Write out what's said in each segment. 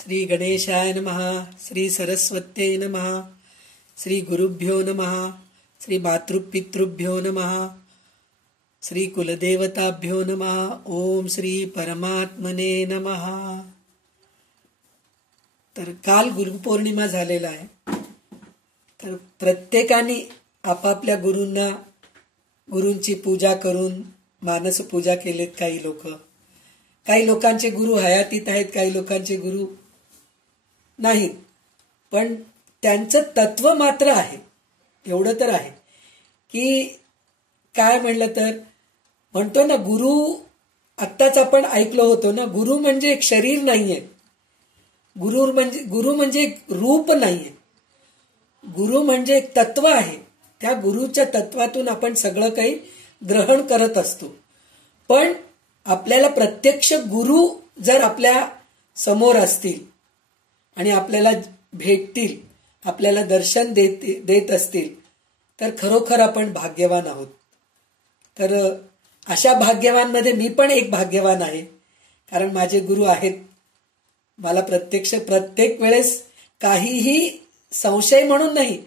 श्री गणेशाय नमः. श्री सरस्वत्यै नमः. श्री गुरुभ्यो नमः. श्री मातृपितृभ्यो नमः. श्री कुलदेवताभ्यो नमः. ओम श्री परमात्मने नमः. तर काल गुरुपौर्णिमा झालेला आहे. तर प्रत्येकाने आपापल्या गुरूंची पूजा करून मानस पूजा केलेत. काही लोकांचे गुरु हयातीत आहेत, काही लोकांचे गुरु नाही, पण त्यांचं तत्व मात्र आहे. एवढं तर आहे की काय म्हणलं तर म्हणतो ना, गुरु आत्ताच आपण ऐकलो होतो ना, गुरु म्हणजे एक शरीर नाहीये, गुरु म्हणजे एक रूप नाहीये, गुरु म्हणजे एक तत्व आहे. त्या गुरुच्या तत्वातून आपण सगळं काही ग्रहण करत असतो. पण आपल्याला प्रत्यक्ष गुरु जर आपल्या समोर असतील आणि आपल्याला भेटतील, आपल्याला दर्शन देत असतील, तर खरोखर आपण भाग्यवान आहोत. तर अशा भाग्यवानमध्ये मी पण एक भाग्यवान आहे, कारण माझे गुरु आहेत. मला प्रत्येक वेळेस काहीही संशय म्हणून नाही,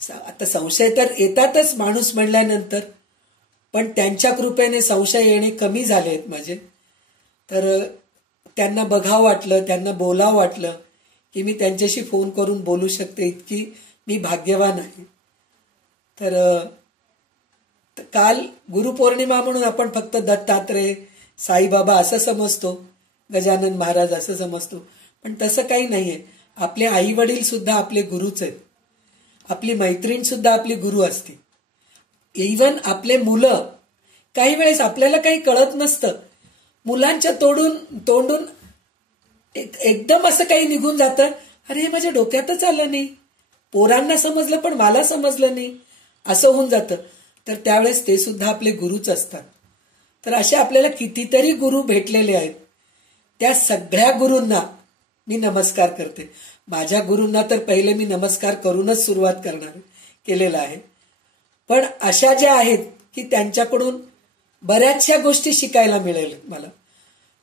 आता संशय तर येतातच माणूस म्हणल्यानंतर, पण त्यांच्या कृपेने संशय येणे कमी झाले आहेत माझे. तर त्यांना बघावं वाटलं, त्यांना बोलावं वाटलं की मी त्यांच्याशी फोन करून बोलू शकते, इतकी मी भाग्यवान आहे. तर काल गुरुपौर्णिमा म्हणून आपण फक्त दत्तात्रय, साईबाबा असं समजतो, गजानन महाराज असं समजतो, पण तसं काही नाहीये. आपले आई वडील सुद्धा आपले गुरुच आहेत, आपली मैत्रीण सुद्धा आपली गुरु असते. इव्हन आपले मुलं, काही वेळेस आपल्याला काही कळत नसतं, मुलांच्या तोंडून एकदम असं काही निघून जातं, अरे हे माझ्या डोक्यातच आलं नाही, पोरांना समजलं पण मला समजलं नाही, असं होऊन जातं. तर त्यावेळेस ते सुद्धा आपले गुरुच असतात. तर असे आपल्याला कितीतरी गुरु भेटलेले आहेत. त्या सगळ्या गुरूंना मी नमस्कार करते. माझ्या गुरूंना तर पहिले मी नमस्कार करूनच सुरुवात केलेला आहे. पण अशा ज्या आहेत की त्यांच्याकडून बऱ्याचशा गोष्टी शिकायला मिळेल मला.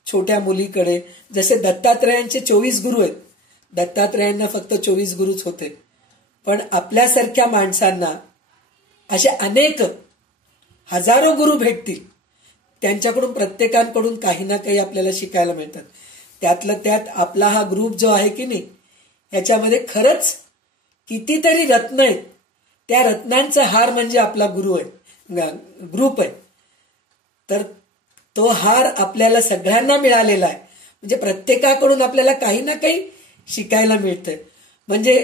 छोट्या मुलीकडे, जसे दत्तात्रयांचे 24 गुरु आहेत, दत्तात्रयांना फक्त 24 गुरुच होते, पण आपल्यासारख्या माणसांना असे अनेक हजारो गुरु भेटतील. त्यांच्याकडून प्रत्येकाकडून काही ना काही आपल्याला शिकायला मिळतात. त्यातलं त्यात आपला हा ग्रुप जो आहे की नाही, याच्यामध्ये खरंच कितीतरी रत्न आहेत. त्या रत्नांचा हार म्हणजे आपला ग्रुप आहे. तर तो हार आपल्याला सगळ्यांना मिळालेला आहे. म्हणजे प्रत्येकाकडून आपल्याला काही ना काही शिकायला मिळतंय. म्हणजे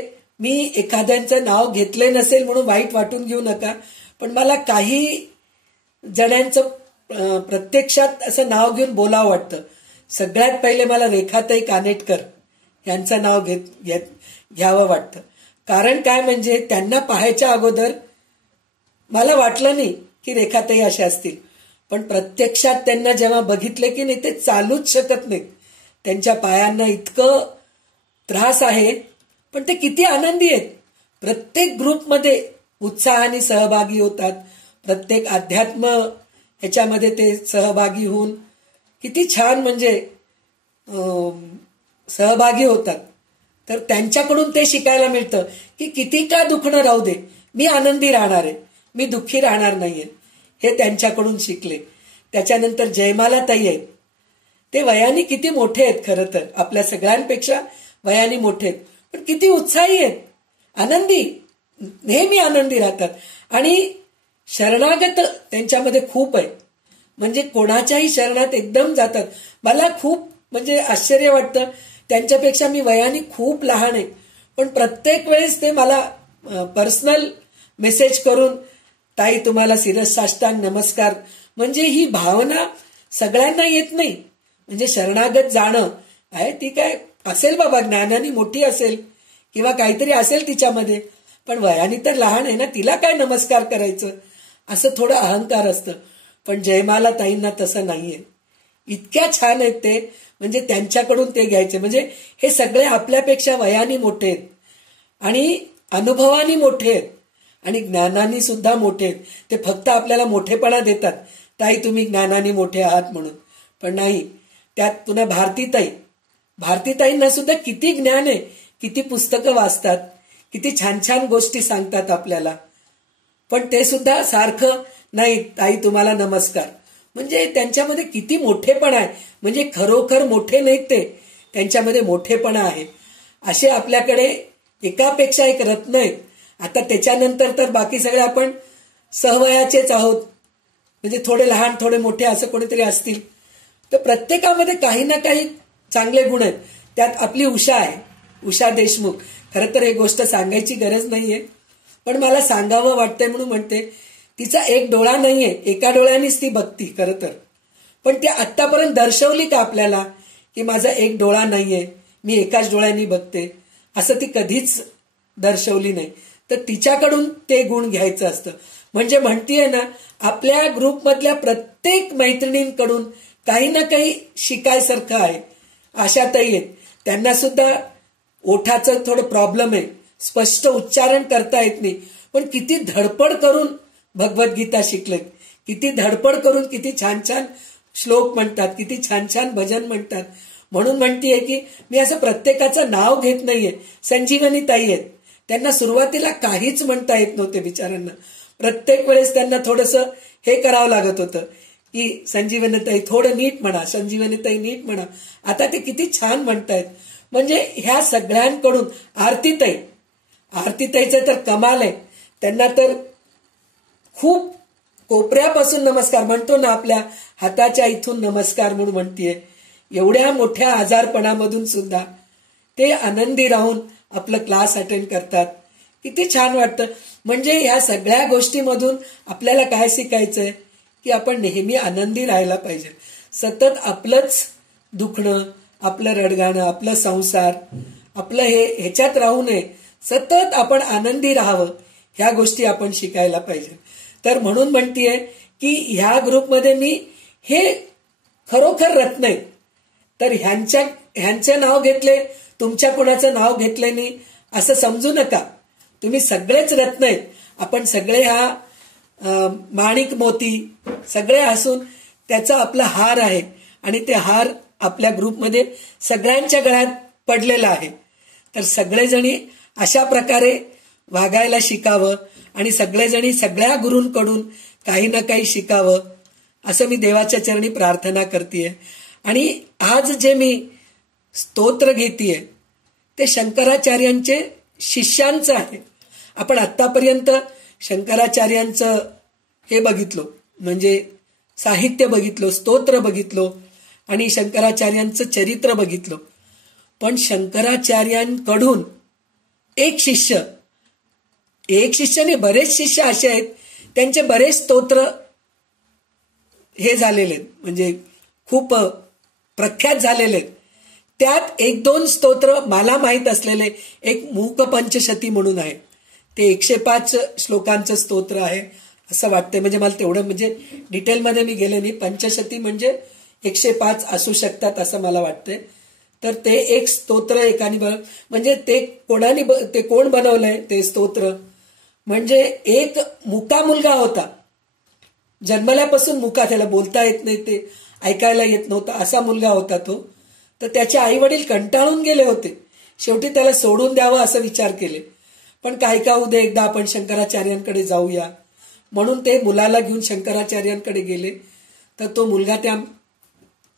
मी एखाद्यांचं नाव घेतले नसेल म्हणून वाईट वाटून घेऊ नका, पण मला काही जणांचं प्रत्यक्षात असं नाव घेऊन बोलावं वाटतं. सगळ्यात पहिले मला रेखाताई कानेटकर यांचं नाव घ्यावं वाटतं. कारण काय म्हणजे त्यांना पाहायच्या अगोदर मला वाटलं नाही की रेखाताई अशा असतील, पण प्रत्यक्षात त्यांना जेव्हा बघितले की नाही, ते चालूच शकत नाहीत. त्यांच्या पायांना इतकं त्रास आहे, पण ते किती आनंदी आहेत. प्रत्येक ग्रुपमध्ये उत्साहाने सहभागी होतात, प्रत्येक अध्यात्म ह्याच्यामध्ये ते सहभागी होऊन किती छान म्हणजे सहभागी होतात. तर त्यांच्याकडून ते शिकायला मिळतं की किती का दुखणं राहू दे, मी आनंदी राहणार आहे, मी दुःखी राहणार नाहीये, हे त्यांच्याकडून शिकले. त्याच्यानंतर जयमाला ताई आहेत. ते वयाने किती मोठे आहेत, खरं तर आपल्या सगळ्यांपेक्षा वयाने मोठे आहेत, पण किती उत्साही आहेत, आनंदी, नेहमी आनंदी राहतात. आणि शरणागत त्यांच्यामध्ये खूप आहे. म्हणजे कोणाच्याही शरणात एकदम जातात. मला खूप म्हणजे आश्चर्य वाटतं. त्यांच्यापेक्षा मी वयाने खूप लहान आहे, पण प्रत्येक वेळेस ते मला पर्सनल मेसेज करून, ताई तुम्हाला शिरसाष्टांग नमस्कार. म्हणजे ही भावना सगळ्यांना येत नाही. म्हणजे शरणागत जाणं आहे, ती काय असेल बाबा, ज्ञानाने मोठी असेल किंवा काहीतरी असेल तिच्यामध्ये, पण वयाने तर लहान आहे ना, तिला काय नमस्कार करायचं, असं थोडं अहंकार असतं. पण जयमाला ताईंना तसं नाहीये. इतक्या छान आहेत ते, म्हणजे त्यांच्याकडून ते घ्यायचे. म्हणजे हे सगळे आपल्यापेक्षा वयाने मोठे आहेत आणि अनुभवानी मोठे आहेत आणि ज्ञानानी सुद्धा मोठे आहेत. ते फक्त आपल्याला मोठेपणा देतात, ताई तुम्ही ज्ञानाने मोठे आहात म्हणून, पण नाही. त्यात पुन्हा भारतीताई, भारतीताईंना सुद्धा किती ज्ञान आहे, किती पुस्तकं वाचतात, किती छान छान गोष्टी सांगतात आपल्याला. पण ते सुद्धा सारखं नाही ताई तुम्हाला नमस्कार, म्हणजे त्यांच्यामध्ये किती मोठेपणा आहे. म्हणजे खरोखर मोठे नाहीत ते, त्यांच्यामध्ये मोठेपणा आहे. असे आपल्याकडे एकापेक्षा एक रत्न आहेत. आता त्याच्यानंतर तर बाकी सगळे आपण सहवयाचेच आहोत, म्हणजे थोडे लहान थोडे मोठे असं कोणीतरी असतील. तर प्रत्येकामध्ये काही ना काही चांगले गुण आहेत. त्यात आपली उषा आहे, उषा देशमुख. खरं तर हे गोष्ट सांगायची गरज नाहीये, पण मला सांगावं वाटतंय म्हणून म्हणते. तिचा एक डोळा नाहीये, एका डोळ्यानेच ती बघती खरं तर. पण ती आत्तापर्यंत दर्शवली का आपल्याला की माझा एक डोळा नाहीये, मी एकाच डोळ्याने बघते, असं ती कधीच दर्शवली नाही. तर तिच्याकडून ते गुण घ्यायचं असतं. म्हणजे म्हणतीये ना, आपल्या ग्रुपमधल्या प्रत्येक मैत्रिणींकडून काही ना काही शिकायसारखं आहे. आशाताई आहेत, त्यांना सुद्धा ओठाचं थोडं प्रॉब्लेम आहे, स्पष्ट उच्चारण करता येत नाही, पण किती धडपड करून भगवद्गीता शिकलेत, किती धडपड करून किती छान छान श्लोक म्हणतात, किती छान छान भजन म्हणतात. म्हणून म्हणतीये की मी असं प्रत्येकाचं नाव घेत नाहीये. संजीवनी ताई आहेत, त्यांना सुरुवातीला काहीच म्हणता येत नव्हते बिचारांना. प्रत्येक वेळेस त्यांना थोडंसं हे करावं लागत होतं की संजीवनीताई थोडं नीट म्हणा, संजीवनीताई नीट म्हणा. आता ते किती छान म्हणतायत. म्हणजे ह्या सगळ्यांकडून आरतीताईचं तर कमाल आहे. त्यांना तर खूप कोपऱ्यापासून नमस्कार म्हणतो ना, आपल्या हाताच्या इथून नमस्कार म्हणून म्हणतीये. एवढ्या मोठ्या आजारपणामधून सुद्धा ते आनंदी राहून आपलं क्लास अटेंड करतात. किती छान वाटतं. म्हणजे ह्या सगळ्या गोष्टीमधून आपल्याला काय शिकायचंय की आपण नेहमी आनंदी राहायला पाहिजे. सतत आपलंच दुखणं, आपलं रडगाणं, आपलं संसार, आपलं ह्याच्यात राहू नये. सतत आपण आनंदी राहावं, ह्या गोष्टी आपण शिकायला पाहिजे. तर म्हणून म्हणतीये की ह्या ग्रुपमध्ये मी हे खरोखर रत्न आहेत. तर ह्यांचं नाव घेतले, तुमच्या कुणाचं नाव घेतले नाही असं समजू नका. तुम्ही सगळेच रत्न आहेत. आपण सगळे हा माणिक मोती सगळे असून त्याचा आपला हार आहे, आणि ते हार आपल्या ग्रुपमध्ये सगळ्यांच्या गळ्यात पडलेला आहे. तर सगळेजणी अशा प्रकारे वागायला शिकावं आणि सगळेजणी सगळ्या गुरूंकडून काही ना काही शिकावं, असं मी देवाच्या चरणी प्रार्थना करतेय. आणि आज जे मी स्तोत्र घेतेय ते शंकराचार्यांचे शिष्यांचं आहे. आपण आत्तापर्यंत शंकराचार्यांचं हे बघितलो, म्हणजे साहित्य बघितलो, स्तोत्र बघितलो आणि शंकराचार्यांचं चरित्र बघितलं. पण शंकराचार्यांकडून एक शिष्य नाही, बरेच शिष्य असे आहेत त्यांचे बरेच स्तोत्र हे झालेले आहेत, म्हणजे खूप प्रख्यात झालेले आहेत. त्यात एक दोन स्तोत्र मला माहीत असलेले, एक मूक पंचशती म्हणून आहे, ते 105 श्लोकांचं स्तोत्र आहे असं वाटतंय. म्हणजे मला तेवढं म्हणजे डिटेलमध्ये मी गेले नाही. पंचशती म्हणजे 105 असू शकतात असं मला वाटतंय. तर ते एक स्तोत्र एकाने म्हणजे ते कोण बनवलंय ते स्तोत्र, म्हणजे एक मुका मुलगा होता, जन्मल्यापासून मुका, त्याला बोलता येत नाही, ते ऐकायला येत नव्हतं, असा मुलगा होता तो. तर त्याचे आई वडील कंटाळून गेले होते. शेवटी त्याला सोडून द्यावं असं विचार केले. पण काय का उद्या एकदा आपण शंकराचार्यांकडे जाऊया म्हणून ते मुलाला घेऊन शंकराचार्यांकडे गेले. तर तो मुलगा त्या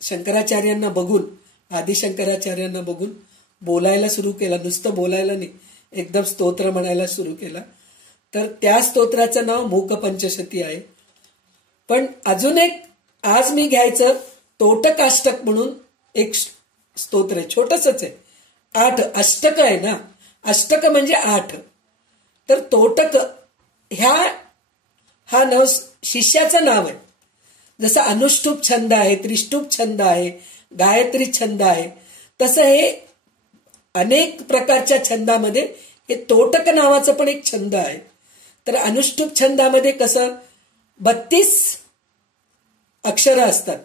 शंकराचार्यांना बघून, आदिशंकराचार्यांना बघून बोलायला सुरू केला. नुसतं बोलायला नाही, एकदम स्तोत्र म्हणायला सुरू केला. तर त्या स्तोत्राचं नाव मूक पंचशती आहे. पण अजून एक आज मी घ्यायचं तोटकाष्टक म्हणून एक स्तोत्र आहे, छोटसच आहे. 8 अष्टक आहे ना, अष्टक म्हणजे 8. तर तोटक हा नाव शिष्याचं नाव आहे. जसं अनुष्टुप छंद आहे, त्रिष्टुप छंद आहे, गायत्री छंद आहे, तसं हे अनेक प्रकारच्या छंदामध्ये हे तोटक नावाचं पण एक छंद आहे. तर अनुष्टुप छंदामध्ये कसं 32 अक्षरं असतात.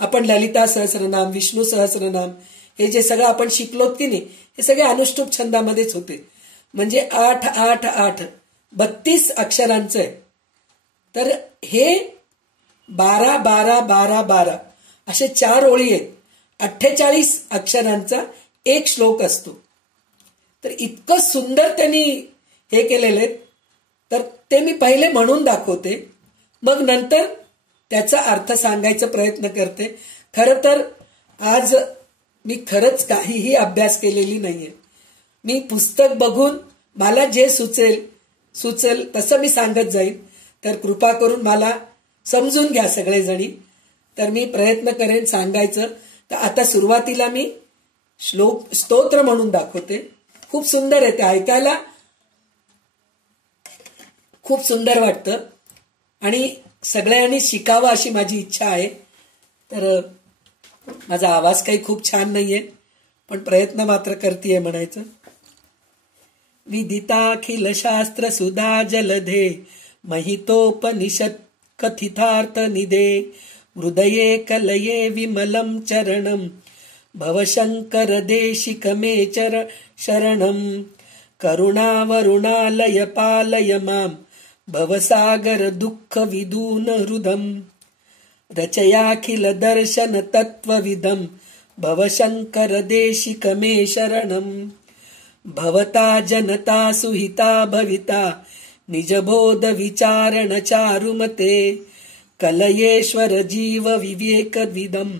आपण ललिता सहस्रनाम, विष्णू सहस्रनाम हे जे सगळं आपण शिकलोत की नाही, हे सगळे अनुष्टुप छंदामध्येच होते. म्हणजे 8 8 8 32 अक्षरांचं आहे. तर हे 12 12 12 12 असे 4 ओळी आहेत 48 अक्षरांचा एक श्लोक असतो. तर इतकं सुंदर त्यांनी हे केलेले, तर ते मी पहिले म्हणून दाखवते, मग नंतर त्याचा अर्थ सांगायचा प्रयत्न करते. खरं तर आज मी खरंच काहीही अभ्यास केलेली नाहीये. मी पुस्तक बघून मला जे सुचेल तसं मी सांगत जाईन. तर कृपा करून मला समजून घ्या सगळेजणी. तर मी प्रयत्न करेन सांगायचं. तर आता सुरुवातीला मी स्तोत्र म्हणून दाखवते. खूप सुंदर आहे, ते ऐकायला खूप सुंदर वाटतं आणि सगळ्यांनी शिकावं अशी माझी इच्छा आहे. तर माझा आवाज काही खूप छान नाहीये, पण प्रयत्न मात्र करतीये म्हणायचं. विदिताखिल शास्त्र सुधा जलधे महितोपनिषद कथितार्थ निधे हृदये कलये विमलं चरणं भवशंकर देशिक मे शरणं करुणावरुणालय पालय मां भवसागर दुःख विदून हृदं रचयाखिल दर्शन तत्त्वविदं भवशंकर देशिक मे शरणं भवता जनता सुहिता भविता निजबोध विचारण चारुमते कलयेश्वर जीव विवेकविदं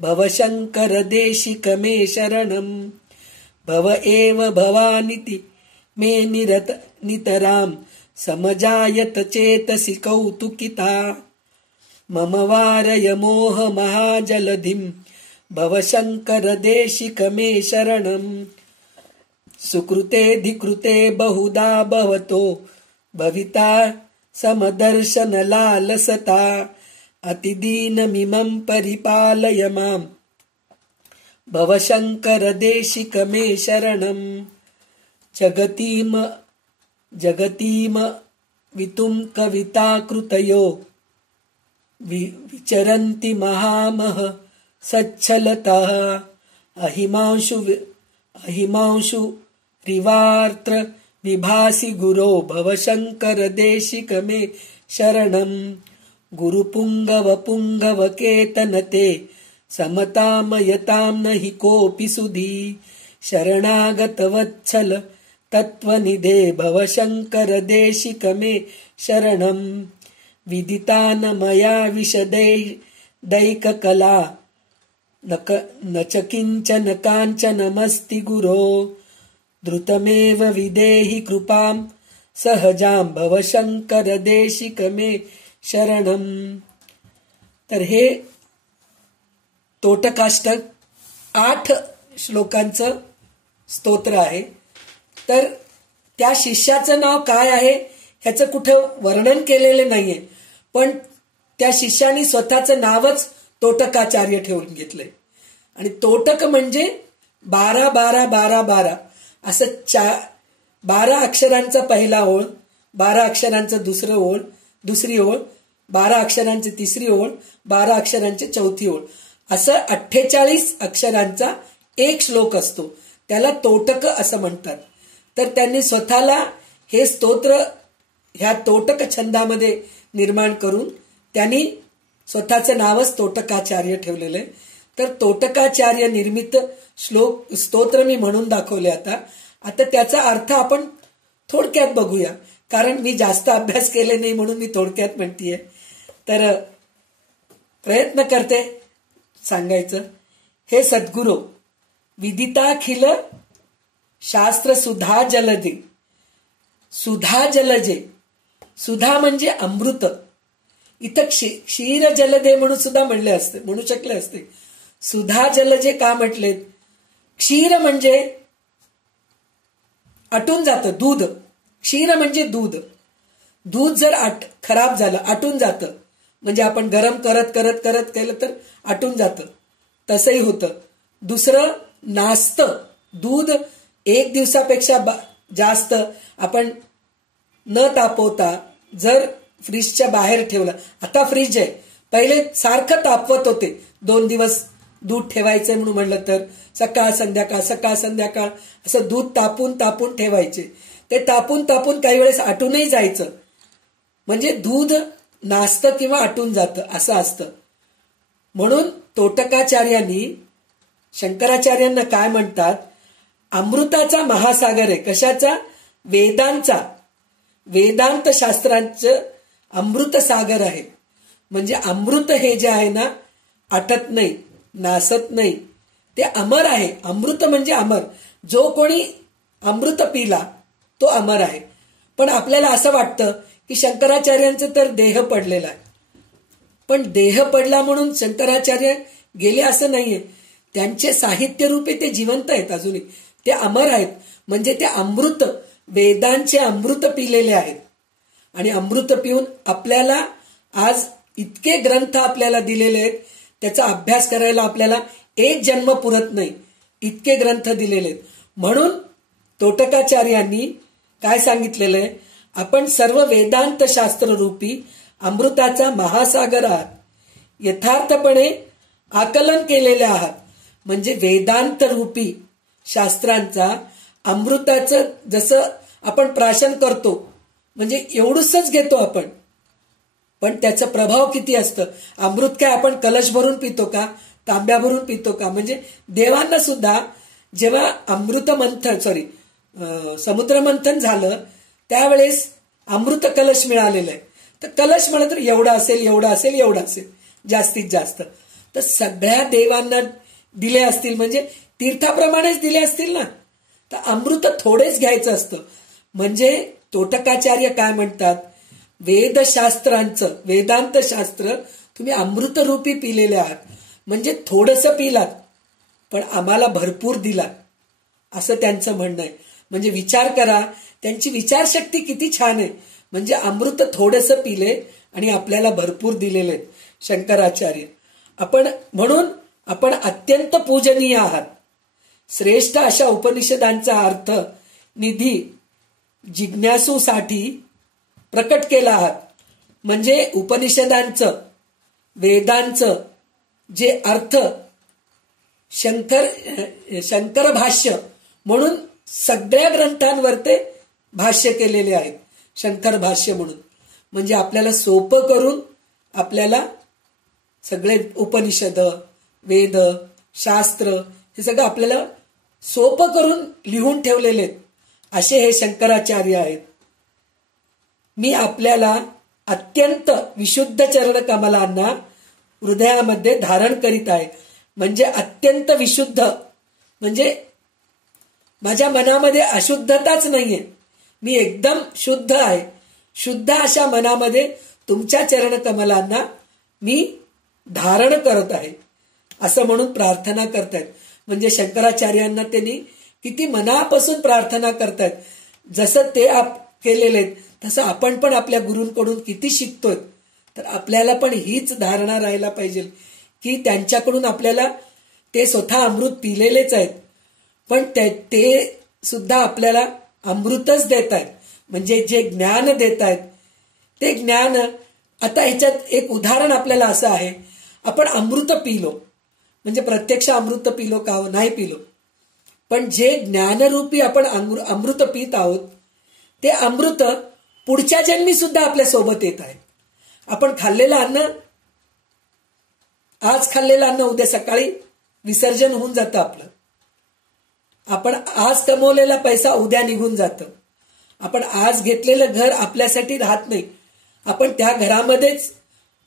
भवशंकर देशिक मे शरणं भव एव भवानिति मे नितरां समजायत चेतसि कौतुकिता मम वारय मोह महाजलधिं भवशंकर देशिक मे शरणं सुकृते धिकृते बहुधा भवतो भविता समदर्शन लालसता अतिदीनमिमं परिपालय मां भवशंकर देशिक मे शरणं जगतीम वितुं कविता कृतयो विचरन्ति महामह सच्छलतः अहिमांशु रिवार्त्र विभासि गुरो भवशंकर देशिक मे शरणं गुरुपुंगव पुंगव केतनते समतामयतां नहि कोऽपि सुधी शरणागत वत्सल तत्त्वनिधे भवशंकर देशिक मे शरणं विदितान मया विशदैककला न च किंचन कांचनमस्ति गुरो द्रुतमेव विदेहि कृपां सहजां भवशंकर देशिक मे शरणं. तर हे तोटकाष्टक 8 श्लोकांचं स्तोत्र आहे. तर त्या शिष्याचं नाव काय आहे ह्याचं कुठं वर्णन केलेलं नाहीये, पण त्या शिष्याने स्वतःचं नावच तोटकाचार्य ठेवून घेतलंय. आणि तोटक म्हणजे 12-12-12-12 असं 12 अक्षरांचा पहिला ओळ, 12 अक्षरांचं दुसरी ओळ, 12 अक्षरांची तिसरी ओळ, 12 अक्षरांची चौथी ओळ, असं 48 अक्षरांचा एक श्लोक असतो. त्याला तोटक असं म्हणतात. तर त्यांनी स्वतःला हे स्तोत्र ह्या तोटक छंदामध्ये निर्माण करून त्यांनी स्वतःचं नावच तोटकाचार्य ठेवलेलं आहे. तर तोटकाचार्य निर्मित स्तोत्र मी म्हणून दाखवले. आता त्याचा अर्थ आपण थोडक्यात बघूया, कारण मी जास्त अभ्यास केले नाही म्हणून मी थोडक्यात म्हणतीये. तर प्रयत्न करते सांगायचं. हे सद्गुरू विदिताखिल शास्त्र सुधा जलदे. सुधा जलजे, सुधा म्हणजे अमृत. इथं क्षीर जलदे म्हणून सुद्धा म्हणू शकले असते. सुधा जलजे का म्हटलेत? क्षीर म्हणजे आटून जातं दूध. क्षीर म्हणजे दूध. दूध जर खराब झालं, आटून जातं, म्हणजे आपण गरम करत करत करत केलं तर आटून जातं, तसंही होतं. दुसरं नासतं दूध. 1 दिवसापेक्षा जास्त आपण न तापवता जर फ्रीजच्या बाहेर ठेवलं, आता फ्रीज आहे, पहिले सारखं तापवत होते, 2 दिवस दूध ठेवायचंय म्हणून म्हणलं तर सकाळ संध्याकाळ असं दूध तापून तापून ठेवायचे. ते तापून तापून काही वेळेस आटूनही जायचं, म्हणजे दूध नासतं किंवा आटून जातं असं असतं. म्हणून तोटकाचार्यांनी शंकराचार्यांना काय म्हणतात, अमृताचा महासागर आहे. कशाचा? वेदांचा. वेदांत शास्त्रांचं अमृत सागर आहे. म्हणजे अमृत हे जे आहे ना, आटत नाही, नासत नाही, ते अमर आहे. अमृत म्हणजे अमर. जो कोणी अमृत पिला तो अमर आहे. पण आपल्याला असं वाटतं की शंकराचार्यांचं तर देह पडलेला आहे. पण देह पडला म्हणून शंकराचार्य गेले असं नाहीये. त्यांचे साहित्य रूपे ते जिवंत आहेत अजूनही. ते अमर आहेत. म्हणजे ते अमृत, वेदांचे अमृत पिलेले आहेत. आणि अमृत पिऊन आपल्याला आज इतके ग्रंथ आपल्याला दिलेले आहेत, त्याचा अभ्यास करायला आपल्याला एक जन्म पुरत नाही, इतके ग्रंथ दिलेले आहेत. म्हणून तोटकाचार्यांनी काय सांगितलेलं आहे, आपण सर्व वेदांत शास्त्र रूपी अमृताचा महासागर आहात. यथार्थपणे आकलन केलेले आहात. म्हणजे वेदांत रूपी शास्त्रांचा अमृताचं जसं आपण प्राशन करतो, म्हणजे एवढंच घेतो आपण, पण त्याचा प्रभाव किती असतं. अमृत काय आपण कलश भरून पितो का, तांब्या भरून पितो का? म्हणजे देवांना सुद्धा जेव्हा समुद्र मंथन झालं त्यावेळेस अमृत कलश मिळालेलं आहे. तर कलश म्हणत तर एवढा असेल, एवढा असेल, एवढा असेल, जास्तीत जास्त. तर सगळ्या देवांना दिले असतील म्हणजे तीर्थाप्रमाणेच दिले असतील ना. तर अमृत थोडेच घ्यायचं असतं. म्हणजे तोटकाचार्य काय म्हणतात, वेदशास्त्रांचं, वेदांत शास्त्र तुम्ही अमृत रूपी पिलेले आहात. म्हणजे थोडंसं पिलात पण आम्हाला भरपूर दिलात, असं त्यांचं म्हणणं आहे. म्हणजे विचार करा, त्यांची विचारशक्ती किती छान आहे. म्हणजे अमृत थोडंसं पिले आणि आपल्याला भरपूर दिलेले आहेत शंकराचार्य. म्हणून आपण अत्यंत पूजनीय आहात. श्रेष्ठ अशा उपनिषदांचा अर्थ निधी जिज्ञासूसाठी प्रकट केला आहात. म्हणजे उपनिषदांचं, वेदांचं जे अर्थ शंकर भाष्य म्हणून सगळ्या ग्रंथांवर ते भाष्य केलेले आहेत, शंकर भाष्य म्हणून. म्हणजे आपल्याला सोपं करून आपल्याला सगळे उपनिषद, वेद, शास्त्र हे सगळं आपल्याला सोपं करून लिहून ठेवलेले आहेत, असे हे शंकराचार्य आहेत. मी आपल्याला अत्यंत विशुद्ध चरण कमलांना हृदयामध्ये धारण करीत आहे. म्हणजे अत्यंत विशुद्ध, म्हणजे माझ्या मनामध्ये अशुद्धताच नाहीये, मी एकदम शुद्ध आहे. शुद्ध अशा मनामध्ये तुमच्या चरण कमलांना मी धारण करत आहे, असं म्हणून प्रार्थना करतायत. म्हणजे शंकराचार्यांना त्यांनी किती मनापासून प्रार्थना करतायत. जसं ते केलेले तसं आपण पण आपल्या गुरूंकडून किती शिकतोय. तर आपल्याला पण हीच धारणा राहायला पाहिजे की त्यांच्याकडून आपल्याला, ते स्वतः अमृत पिलेलेच आहेत पण ते सुद्धा आपल्याला अमृतच देत आहेत. म्हणजे जे ज्ञान देत आहेत ते ज्ञान. आता ह्याच्यात एक उदाहरण आपल्याला असं आहे, आपण अमृत पिलो म्हणजे प्रत्यक्ष अमृत पिलो का नाही पिलो, पण जे ज्ञानरूपी आपण अमृत पित आहोत ते अमृत पुढच्या जन्मी सुद्धा आपल्या सोबत येत आहे. आपण खाल्लेलं अन्न, आज खाल्लेलं अन्न उद्या सकाळी विसर्जन होऊन जातं आपलं. आपण आज कमवलेला पैसा उद्या निघून जातं. आपण आज घेतलेलं घर आपल्यासाठी राहत नाही, आपण त्या घरामध्येच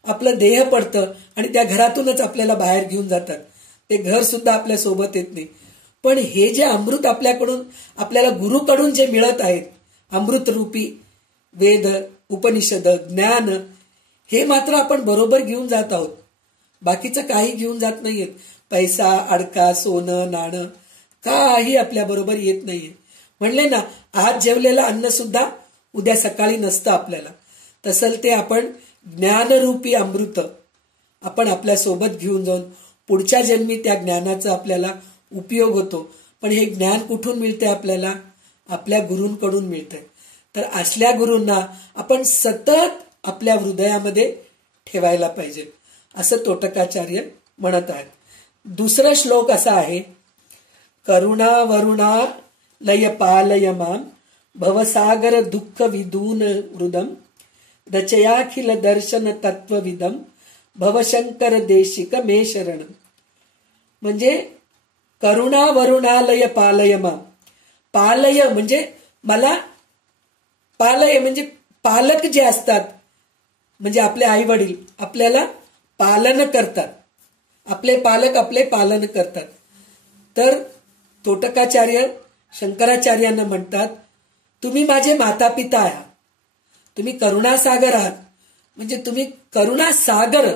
आपलं देह पडतं आणि त्या घरातूनच आपल्याला बाहेर घेऊन जातात. ते घर सुद्धा आपल्या सोबत येत नाही. पण हे जे अमृत आपल्याकडून, आपल्याला गुरुकडून जे मिळत आहेत, अमृत रूपी वेद, उपनिषद, ज्ञान, हे मात्र आपण बरोबर घेऊन जात आहोत. बाकीचं काही घेऊन जात नाहीये. पैसा, अडका, सोनं, नाणं काही आपल्या बरोबर येत नाहीये. म्हणले ना, आज जेवलेलं अन्न सुद्धा उद्या सकाळी नसतं आपल्याला. तसं ते आपण ज्ञानरूपी अमृत आपण आपल्या सोबत घेऊन जाऊन पुढच्या जन्मी त्या ज्ञानाचा आपल्याला उपयोग होतो. पण हे ज्ञान कुठून मिळते आपल्याला? आपल्या गुरूंकडून मिळतंय. तर असल्या गुरूंना आपण सतत आपल्या हृदयामध्ये ठेवायला पाहिजे, असं तोटकाचार्य म्हणत आहेत. दुसरा श्लोक असा आहे, करुणा वरुणा लय पालय माम भवसागर दुःख विदून हृदम रचयाखिल दर्शन तत्वविदम भवशंकर देशिक मे शरण. म्हणजे करुणा वरुणालय पालय मा. पालय म्हणजे मला, पालय म्हणजे पालक जे असतात, म्हणजे आपले आई वडील आपल्याला पालन करतात, आपले पालक आपले पालन करतात. तर तोटकाचार्य शंकराचार्यांना म्हणतात, तुम्ही माझे माता पिता आहात, तुम्ही करुणासागर आहात. म्हणजे तुम्ही करुणासागर,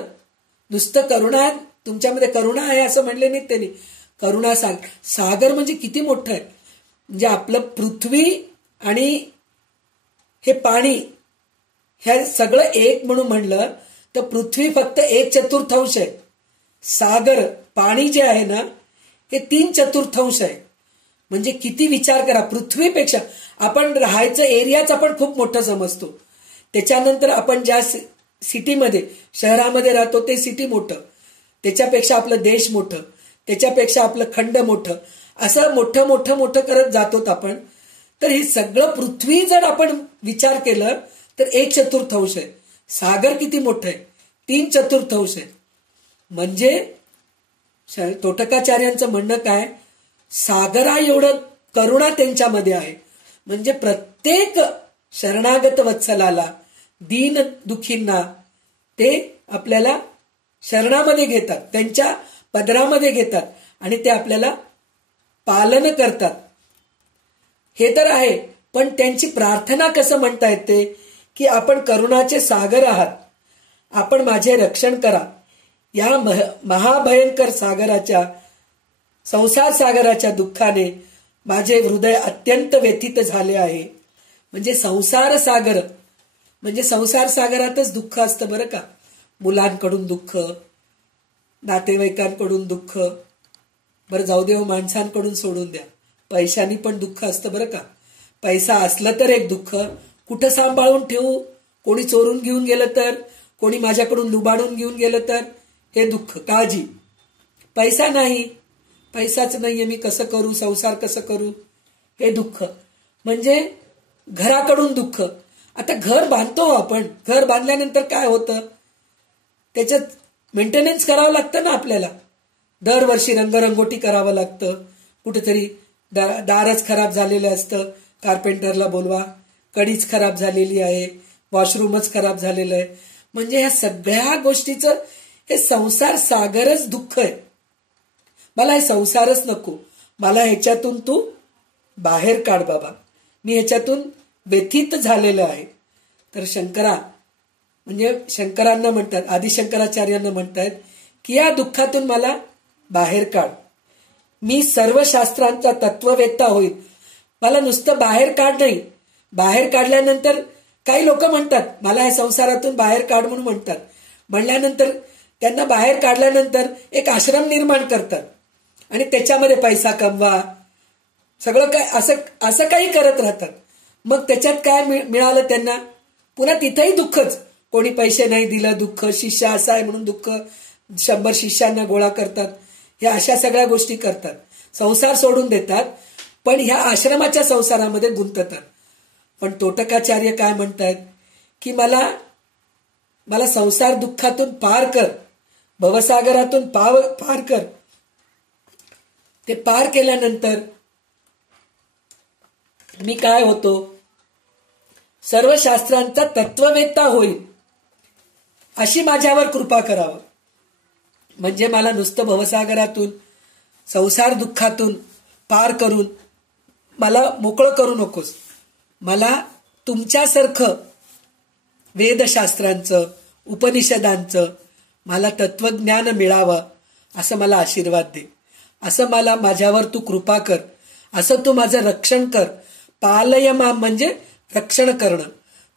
नुसतं करुणा, तुमच्यामध्ये करुणा आहे असं म्हणले नाही त्यांनी, करुणासागर. सागर म्हणजे किती मोठं आहे, म्हणजे आपलं पृथ्वी आणि हे पाणी हे सगळं एक म्हणून म्हणलं तर पृथ्वी फक्त 1/4 आहे. सागर पाणी जे आहे ना हे 3/4 आहे. म्हणजे किती विचार करा, पृथ्वीपेक्षा आपण राहायचं एरियाच आपण खूप मोठं समजतो. त्याच्यानंतर आपण ज्या सिटीमध्ये शहरामध्ये राहतो ते सिटी मोठं, त्याच्यापेक्षा आपलं देश मोठं, त्याच्यापेक्षा आपलं खंड मोठं, असं मोठं मोठं मोठं करत जातो आपण. तर हे सगळं पृथ्वी जर आपण विचार केलं तर 1/4 आहे. सागर किती मोठं आहे, 3/4 आहे. म्हणजे तोटकाचार्यांचं म्हणणं काय, सागरा एवढं करुणा त्यांच्यामध्ये आहे. म्हणजे प्रत्येक शरणागत वत्सलाला, दीन दुखींना ते आपल्याला शरणामध्ये घेतात, त्यांच्या पदरामध्ये घेतात आणि ते आपल्याला पालन करतात. हे तर आहे, पण त्यांची प्रार्थना कसं म्हणता येते की आपण करुणाचे सागर आहात, आपण माझे रक्षण करा. या महाभयंकर सागराच्या, संसार सागराच्या दुःखाने माझे हृदय अत्यंत व्यथित झाले आहे. म्हणजे संसार सागर म्हणजे संसार सागरातच दुःख असतं बरं का. मुलांकडून दुःख, नातेवाईकांकडून दुःख, बरं जाऊ दे माणसांकडून सोडून द्या, पैशानी पण दुःख असतं बरं का. पैसा असलं तर एक दुःख, कुठं सांभाळून ठेवू, कोणी चोरून घेऊन गेलं तर, कोणी माझ्याकडून लुबाडून घेऊन गेलं तर, हे दुःख, काळजी. पैसा नाही, पैसाच नाहीये, मी कसं करू, संसार कसं करू, हे दुःख. म्हणजे घराकडून दुःख. आता घर बांधतो आपण, घर बांधल्यानंतर काय होतं, त्याच्यात मेंटेनन्स करावं लागतं ना आपल्याला. दरवर्षी रंगरंगोटी करावं लागतं, कुठेतरी दारच खराब झालेलं असतं, कार्पेंटरला बोलवा, कडीच खराब झालेली आहे, वॉशरूमच खराब झालेलं आहे. म्हणजे ह्या सगळ्या गोष्टीचं हे संसार सागरच दुःख आहे. मला हे संसारच नको, मला ह्याच्यातून तू बाहेर काढ बाबा, मी ह्याच्यातून व्यथित झालेलं आहे. तर शंकरा म्हणजे शंकरांना म्हणतात, आदिशंकराचार्यांना म्हणतात की या दुःखातून मला बाहेर काढ, मी सर्व शास्त्रांचा तत्ववेत्ता होईल. मला नुसतं बाहेर काढ नाही, बाहेर काढल्यानंतर काही लोक म्हणतात मला या संसारातून बाहेर काढ म्हणून म्हणतात. म्हणल्यानंतर त्यांना बाहेर काढल्यानंतर एक आश्रम निर्माण करतात आणि त्याच्यामध्ये पैसा कमवा, सगळं काय असं काही करत राहतात. मग त्याच्यात काय मिळालं त्यांना, पुन्हा तिथेही दुःखच, कोणी पैसे नाही दिलं दुःख, शिष्य असा आहे म्हणून दुःख, 100 शिष्यांना गोळा करतात, ह्या अशा सगळ्या गोष्टी करतात, संसार सोडून देतात, पण ह्या आश्रमाच्या संसारामध्ये गुंततात. पण तोटकाचार्य काय म्हणतात की मला संसार दुःखातून पार कर, भवसागरातून पार कर. ते पार केल्यानंतर मी काय होतो, सर्व शास्त्रांचा तत्ववेत्ता होईल, अशी माझ्यावर कृपा करावं. म्हणजे मला नुसतं भवसागरातून, संसार दुःखातून पार करून मला मोकळं करू नकोस, मला तुमच्यासारखं वेदशास्त्रांचं, उपनिषदांचं मला तत्वज्ञान मिळावं, असं मला आशीर्वाद दे, असं मला माझ्यावर तू कृपा कर, असं तू माझं रक्षण कर. पालयमा म्हणजे रक्षण करणं,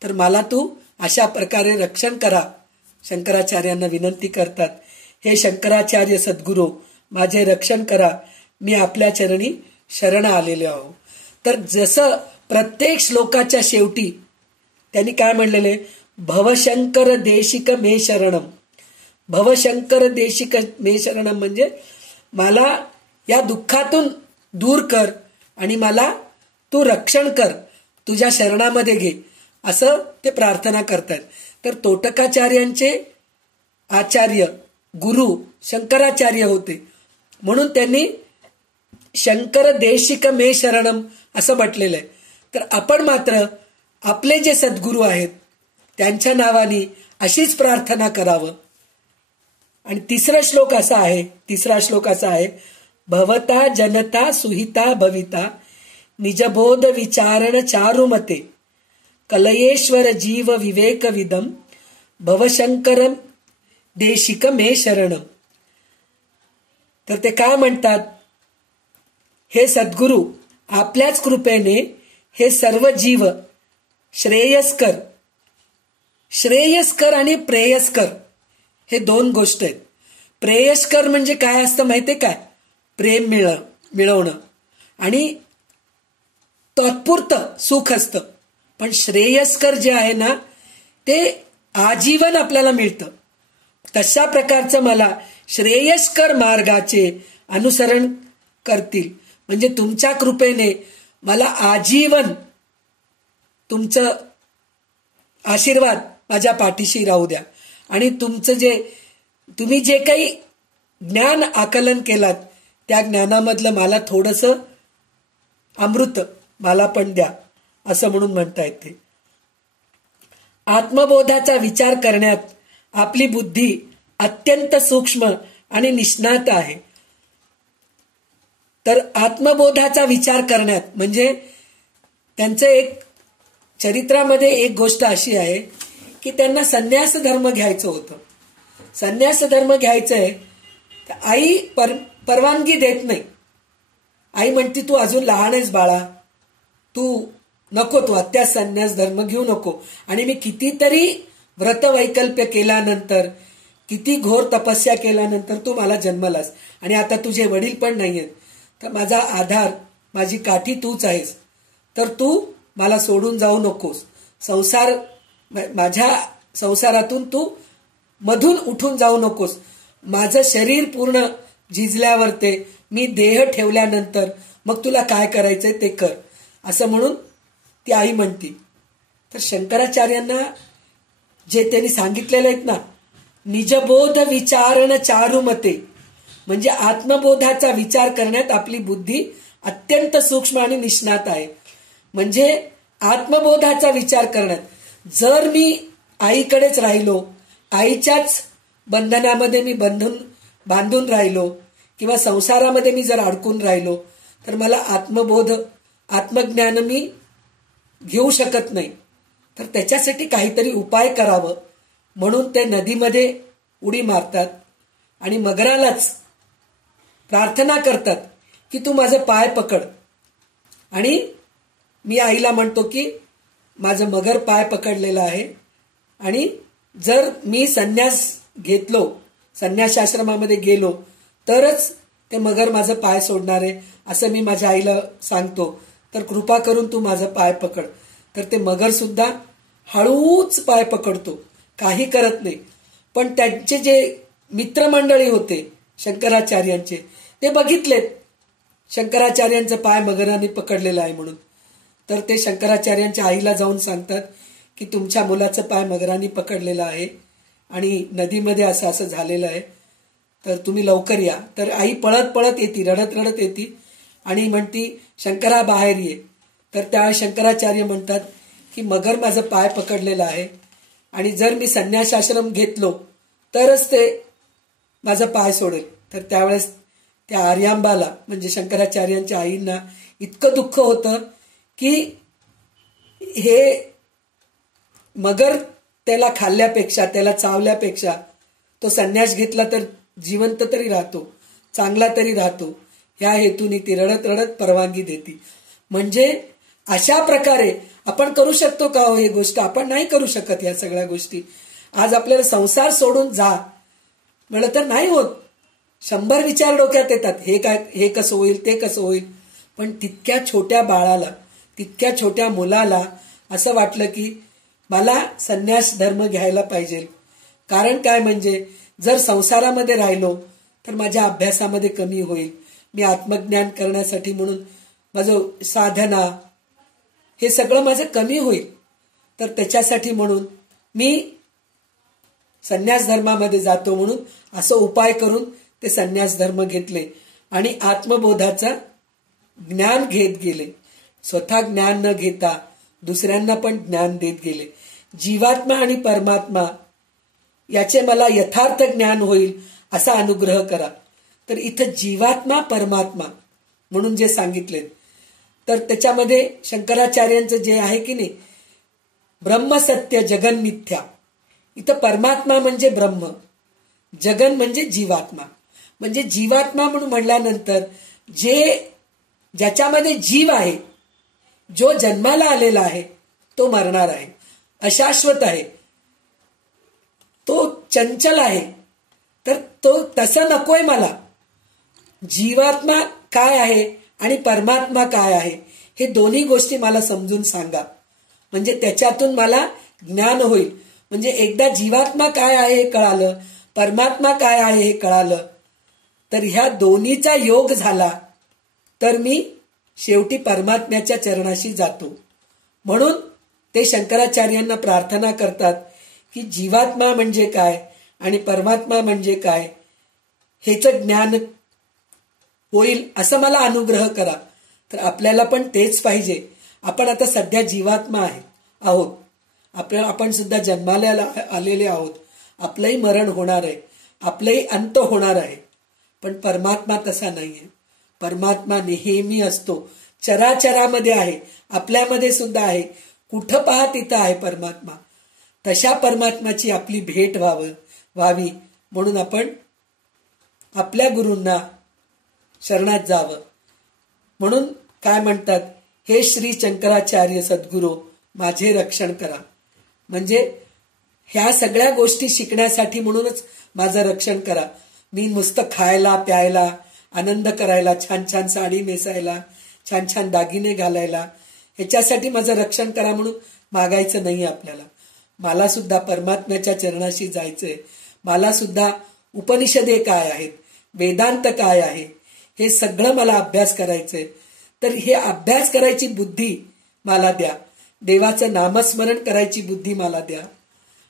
तर मला तू अशा प्रकारे रक्षण करा. शंकराचार्यांना विनंती करतात, हे शंकराचार्य सद्गुरू माझे रक्षण करा, मी आपल्या चरणी शरण आलेले आहो. तर जसं प्रत्येक श्लोकाच्या शेवटी त्यांनी काय म्हणलेले, भवशंकर देशिक मे शरणम, भवशंकर देशिक मे शरणम म्हणजे मला या दुःखातून दूर कर आणि मला तू रक्षण कर, तुझ्या शरणामध्ये घे, असं ते प्रार्थना करतात. तर तोटकाचार्यांचे आचार्य गुरु शंकराचार्य होते, म्हणून त्यांनी शंकर देशिक मे शरणम असं म्हटलेलं आहे. तर आपण मात्र आपले जे सद्गुरू आहेत त्यांच्या नावाने अशीच प्रार्थना करावं. आणि तिसरा श्लोक असा आहे, भवता जनता सुहिता भविता निजबोध विचारण चारुमते कलयेश्वर जीव विवेक विदम भवशंकरम देशिक मे शरणम. तर ते काय म्हणतात, हे सद्गुरू, आपल्याच कृपेने हे सर्व जीव श्रेयस्कर आणि प्रेयस्कर हे दोन गोष्ट आहेत. प्रेयस्कर म्हणजे काय असतं माहितीये काय, प्रेम मिळवणं आणि तात्पुरतं सुख असतं. पण श्रेयस्कर जे आहे ना ते आजीवन आपल्याला मिळतं. तशा प्रकारचं मला श्रेयस्कर मार्गाचे अनुसरण करतील, म्हणजे तुमच्या कृपेने मला आजीवन तुमचं आशीर्वाद माझ्या पाठीशी राहू द्या. आणि तुम्ही जे काही ज्ञान आकलन केलात त्या ज्ञानामधलं मला थोडंसं अमृत मला पण द्या, असं म्हणून म्हणतायत ते. आत्मबोधाचा विचार करण्यात आपली बुद्धी अत्यंत सूक्ष्म आणि निष्णात आहे. तर आत्मबोधाचा विचार करण्यात म्हणजे त्यांचं एक चरित्रामध्ये एक गोष्ट अशी आहे की त्यांना संन्यास धर्म घ्यायचं होतं. संन्यास धर्म घ्यायचंय तर आई परवानगी देत नाही. आई म्हणती तू अजून लहान आहेस बाळा, तू आत्ता संन्यास धर्म घेऊ नको. आणि मी कितीतरी व्रतवैकल्प्य केल्यानंतर, किती घोर तपस्या केल्यानंतर तू मला जन्मलास आणि आता तुझे वडील पण नाहीयेत, तर माझा आधार, माझी काठी तूच आहेस, तर तू मला सोडून जाऊ नकोस. माझ्या संसारातून तू मधून उठून जाऊ नकोस. माझं शरीर पूर्ण झिजल्यावर ते मी देह ठेवल्यानंतर मग तुला काय करायचंय ते कर, असं म्हणून ती आई म्हणती. तर शंकराचार्यांना जे त्यांनी सांगितलेलं आहेत ना, निजबोध विचारण चारुमते, म्हणजे आत्मबोधाचा विचार करण्यात आपली बुद्धी अत्यंत सूक्ष्म आणि निष्णात आहे. म्हणजे आत्मबोधाचा विचार करण्यात जर मी आईकडेच राहिलो, आईच्याच बंधनामध्ये मी बांधून राहिलो किंवा संसारामध्ये मी जर अडकून राहिलो तर मला आत्मज्ञान मी घेऊ शकत नाही. तर त्याच्यासाठी काहीतरी उपाय करावं म्हणून ते नदीमध्ये उडी मारतात आणि मगरालाच प्रार्थना करतात की तू माझे पाय पकड. आणि मी आईला म्हणतो की माझं मगर पाय पकडलेला आहे आणि जर मी संन्यासाश्रमामध्ये गेलो तरच ते मगर माझं पाय सोडणार आहे, असं मी माझ्या आईला सांगतो. तर कृपा करून तू माझं पाय पकड. तर ते मगर सुद्धा हळूच पाय पकडतो, काही करत नाही. पण त्यांचे जे मित्रमंडळी होते शंकराचार्यांचे, ते बघितलेत शंकराचार्यांचं पाय मगराने पकडलेलं आहे म्हणून. तर ते शंकराचार्यांच्या आईला जाऊन सांगतात की तुमच्या मुलाचं पाय मगराने पकडलेलं आहे आणि नदीमध्ये असं झालेलं आहे, तर तुम्ही लवकर या. तर आई पळत पळत येते, रडत रडत येते आणि म्हणती शंकरा बाहेर ये. तर त्या शंकराचार्य म्हणतात की मगर माझं पाय पकडलेलं आहे आणि जर मी संन्यासाश्रम घेतलो तरच ते माझं पाय सोडेल. तर त्यावेळेस त्या आर्यांबाला म्हणजे शंकराचार्यांच्या आईंना इतकं दुःख होतं की हे मगर त्याला खाल्ल्यापेक्षा, त्याला चावल्यापेक्षा तो संन्यास घेतला तर जिवंत तरी राहतो, चांगला तरी राहतो, ह्या हेतूने ती रडत रडत परवानगी देते. म्हणजे अशा प्रकारे आपण करू शकतो का हो ही गोष्ट? आपण नाही करू शकत या सगळ्या गोष्टी. आज आपल्याला संसार सोडून जा म्हणलं तर नाही होत. 100 विचार डोक्यात येतात, हे कसं होईल, ते कसं होईल. पण तितक्या छोट्या बाळाला, तितक्या छोट्या मुलाला असं वाटलं की मला संन्यास धर्म घ्यायला पाहिजे. कारण काय म्हणजे जर संसारामध्ये राहिलो तर माझ्या अभ्यासामध्ये कमी होईल. मी आत्मज्ञान करण्यासाठी म्हणून माझं साधना हे सगळं माझं कमी होईल. तर त्याच्यासाठी म्हणून मी संन्यास धर्मामध्ये जातो म्हणून असं उपाय करून ते संन्यास धर्म घेतले आणि आत्मबोधाचा ज्ञान घेत गेले. स्वतः ज्ञान न घेता दुसऱ्यांना पण ज्ञान देत गेले. जीवात्मा आणि परमात्मा याचे मला यथार्थ ज्ञान होईल असा अनुग्रह करा. तर इथं जीवात्मा परमात्मा म्हणून जे सांगितले, तर त्याच्यामध्ये शंकराचार्यांचं जे आहे की नाही, ब्रह्मसत्य जगन मिथ्या, इथं परमात्मा म्हणजे ब्रह्म, जगन म्हणजे जीवात्मा. म्हणजे जीवात्मा म्हणून म्हणल्यानंतर ज्याच्यामध्ये जीव आहे, जो जन्माला आलेला आहे तो मरणार आहे, अशाश्वत आहे, तो चंचल आहे. तर तो तसं नकोय मला. जीवात्मा काय आहे आणि परमात्मा काय आहे हे दोन्ही गोष्टी मला समजून सांगा. म्हणजे त्याच्यातून मला ज्ञान होईल. म्हणजे एकदा जीवात्मा काय आहे हे कळालं, परमात्मा काय आहे हे कळालं, तर ह्या दोन्हीचा योग झाला तर मी शेवटी परमात्म्याच्या चरणाशी जातो. म्हणून ते शंकराचार्यांना प्रार्थना करतात की जीवात्मा म्हणजे काय आणि परमात्मा म्हणजे काय हेचं ज्ञान होईल असं मला अनुग्रह करा. तर आपल्याला पण तेच पाहिजे. आपण आता सध्या जीवात्मा आहोत, आपण सुद्धा जन्माला आलेले आहोत. आपलंही मरण होणार आहे, आपलंही अंत होणार आहे. पण परमात्मा तसा नाहीये. परमात्मा नेहमी असतो, चराचरामध्ये आहे, आपल्यामध्ये सुद्धा आहे. कुठं पहा तिथं आहे परमात्मा. तशा परमात्माची आपली भेट व्हावी म्हणून आपण आपल्या गुरूंना शरणात जावं. म्हणून काय म्हणतात, हे श्री शंकराचार्य सद्गुरू माझे रक्षण करा. म्हणजे ह्या सगळ्या गोष्टी शिकण्यासाठी म्हणूनच माझं रक्षण करा. मी नुसतं खायला प्यायला आनंद करायला, छान छान साडी नेसायला, छान छान दागिने घालायला, ह्याच्यासाठी माझं रक्षण करा म्हणून मागायचं नाही आपल्याला. मला सुद्धा परमात्म्याच्या चरणाशी जायचंय. मला सुद्धा उपनिषदे काय आहेत, वेदांत काय आहे, हे सगळं मला अभ्यास करायचंय. तर हे अभ्यास करायची बुद्धी मला द्या. देवाचं नामस्मरण करायची बुद्धी मला द्या.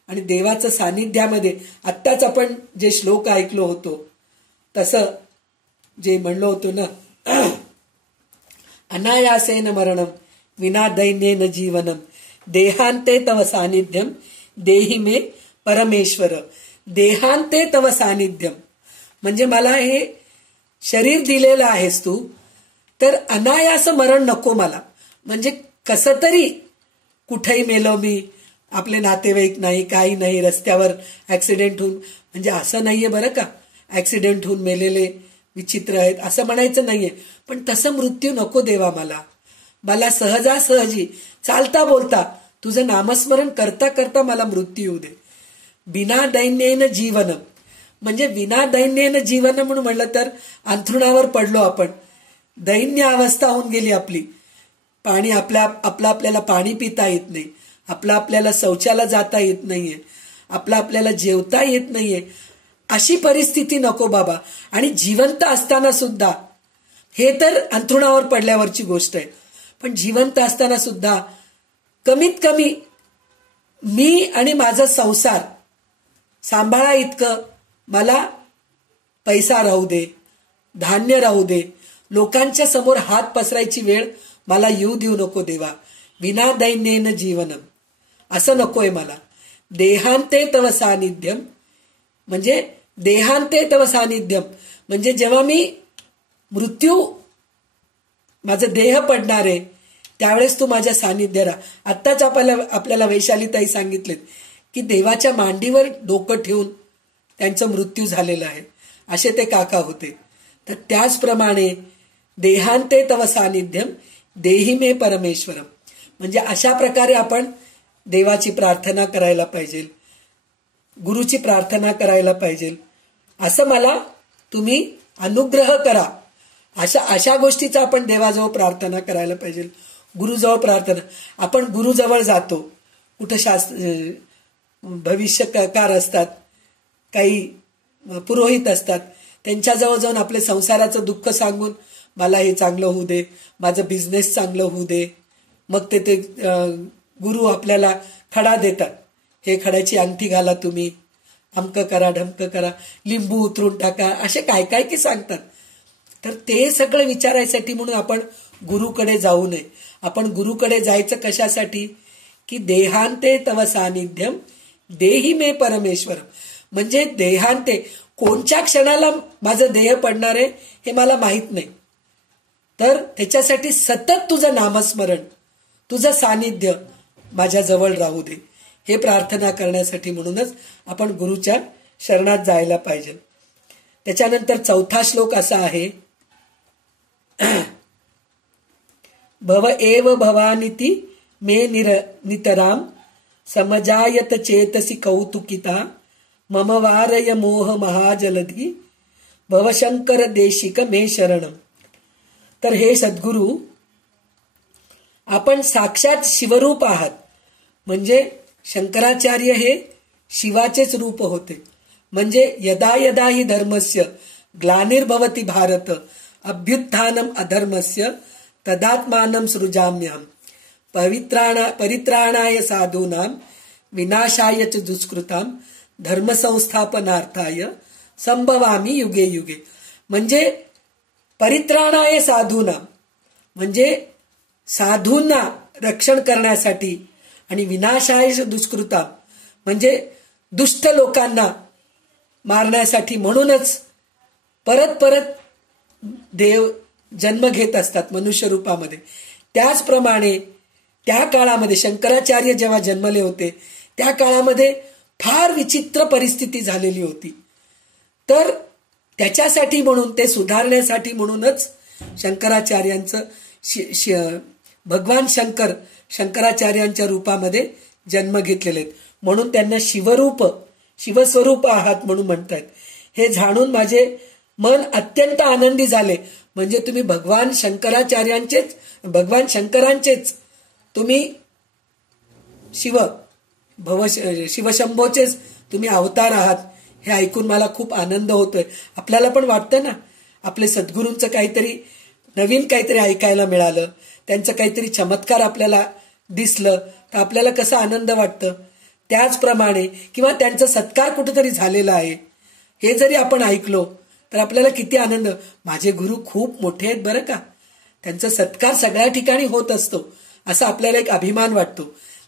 आणि देवाचं सानिध्यामध्ये आत्ताच आपण जे श्लोक ऐकलो होतो तसं जे म्हणलो होतो ना, अनायासेन मरणम विना दैन्येन जीवनम देहांते तव सानिध्यम देहि मे परमेश्वर. देहांते तव सानिध्यम म्हणजे मला हे शरीर दिलेलं आहेस तू, तर अनायास मरण नको मला. म्हणजे कसं तरी कुठेही मेलो मी, आपले नातेवाईक नाही, काही नाही, रस्त्यावर ऍक्सिडेंट होऊन, म्हणजे असं नाहीये बरं का, ऍक्सिडेंट होऊन मेलेले विचित्र आहेत असं म्हणायचं नाहीये. पण तसं मृत्यू नको देवा मला. मला सहजासहजी चालता बोलता तुझं नामस्मरण करता करता मला मृत्यू येऊ दे. बिना दैन्येन जीवन म्हणजे विना दैन्येन जीवन म्हणून म्हणलं तर अंथरुणावर पडलो आपण, दैन्य अवस्था होऊन गेली आपली. पाणी आपल्याला पाणी पिता येत नाही, आपल्याला शौचाला जाता येत नाहीये, आपल्याला जेवता येत नाहीये. अशी परिस्थिती नको बाबा. आणि जिवंत असताना सुद्धा, हे तर अंथरुणावर पडल्यावरची गोष्ट आहे, पण जिवंत असताना सुद्धा कमीत कमी मी आणि माझा संसार सांभाळा इतकं मला पैसा राहू दे, धान्य राहू दे, लोकांच्या समोर हात पसरायची वेळ मला येऊ देऊ नको देवा. विना दैन्येन जीवनम असं नकोय मला. देहांते तव सानिध्यम म्हणजे देहांते तव सानिध्यम म्हणजे जेव्हा मी माझं देह पडणार आहे त्यावेळेस तू माझ्या सानिध्य राहा. आत्ताच आपल्याला वैशालीताई सांगितलेत की देवाच्या मांडीवर डोकं ठेवून त्यांचं मृत्यू झालेलं आहे, असे ते काका होते. तर त्याचप्रमाणे देहांते तव सानिध्यम देहि मे परमेश्वरम म्हणजे अशा प्रकारे आपण देवाची प्रार्थना करायला पाहिजे, गुरुची प्रार्थना करायला पाहिजे. असं मला तुम्ही अनुग्रह करा. अशा गोष्टीचा आपण देवाजवळ प्रार्थना करायला पाहिजे. गुरुजवळ प्रार्थना, आपण गुरुजवळ जातो, कुठं भविष्यकार असतात, काही पुरोहित असतात, त्यांच्याजवळ जाऊन आपले संसाराचं दुःख सांगून मला हे चांगलं होऊ दे, माझं बिझनेस चांगलं होऊ दे. मग ते गुरु आपल्याला खडा देतात, हे खड्याची अंगठी घाला तुम्ही, अमकं करा ढमकं करा, लिंबू उतरून टाका, असे काय काय की सांगतात. तर ते सगळं विचारायसाठी म्हणून आपण गुरुकडे जाऊ नये. आपण गुरुकडे जायचं कशासाठी? की देहांते तव सानिध्यम देही मे परमेश्वरम. म्हणजे देहांते कोणत्या क्षणाला माझं देह पडणार आहे हे मला माहित नाही, तर त्याच्यासाठी सतत तुझं नामस्मरण, तुझं सानिध्य माझ्या जवळ राहू दे, हे प्रार्थना करण्यासाठी म्हणूनच आपण गुरुच्या शरणात जायला पाहिजे. त्याच्यानंतर 4था श्लोक असा आहे, भव एव भवानिती मे नितराम समजायत चेतसी कौतुकिता मम वारय मोह महाजलधी भवशंकर देशिक मे शरणम. तर हे सद्गुरू, आपण साक्षात शिवरूप आहात. म्हणजे शंकराचार्य हे शिवाचेच रूप होते. म्हणजे यदा यदा हि धर्मस्य ग्लानिर्भवति भारत अभ्युत्थानम अधर्मस्य तदात्मानं सृजाम्यहम परित्राणाय साधूनां विनाशाय च दुष्कृतां धर्मसंस्थापनार्थाय संभवामी युगे युगे. म्हणजे परित्राणाय साधूनां म्हणजे साधूंना रक्षण करण्यासाठी, आणि विनाशाय दुष्कृतां म्हणजे दुष्ट लोकांना मारण्यासाठी. म्हणूनच परत परत देव जन्म घेत असतात मनुष्य रूपामध्ये. त्याचप्रमाणे त्या काळामध्ये शंकराचार्य जेव्हा जन्मले होते त्या काळामध्ये फार विचित्र परिस्थिती झालेली होती. तर त्याच्यासाठी म्हणून, ते सुधारण्यासाठी म्हणूनच शंकराचार्यांचं भगवान शंकराचार्यांच्या रूपामध्ये जन्म घेतलेले आहेत. म्हणून त्यांना शिवस्वरूप आहात म्हणून म्हणतात. हे जाणून माझे मन अत्यंत आनंदी झाले. म्हणजे तुम्ही भगवान शंकरांचेच तुम्ही शिवशंभोचेच तुम्ही अवतार आहात, हे ऐकून मला खूप आनंद होतोय. आपल्याला पण वाटतं ना, आपले सद्गुरूंचं काहीतरी नवीन काहीतरी ऐकायला मिळालं, त्यांचं काहीतरी चमत्कार आपल्याला दिसलं तर आपल्याला कसा आनंद वाटतं. त्याचप्रमाणे किंवा त्यांचा सत्कार कुठेतरी झालेला आहे हे जरी आपण ऐकलो तर आपल्याला किती आनंद. माझे गुरु खूप मोठे आहेत बरं का, त्यांचा सत्कार सगळ्या ठिकाणी होत असतो, असा आपल्याला एक अभिमान वाटतो.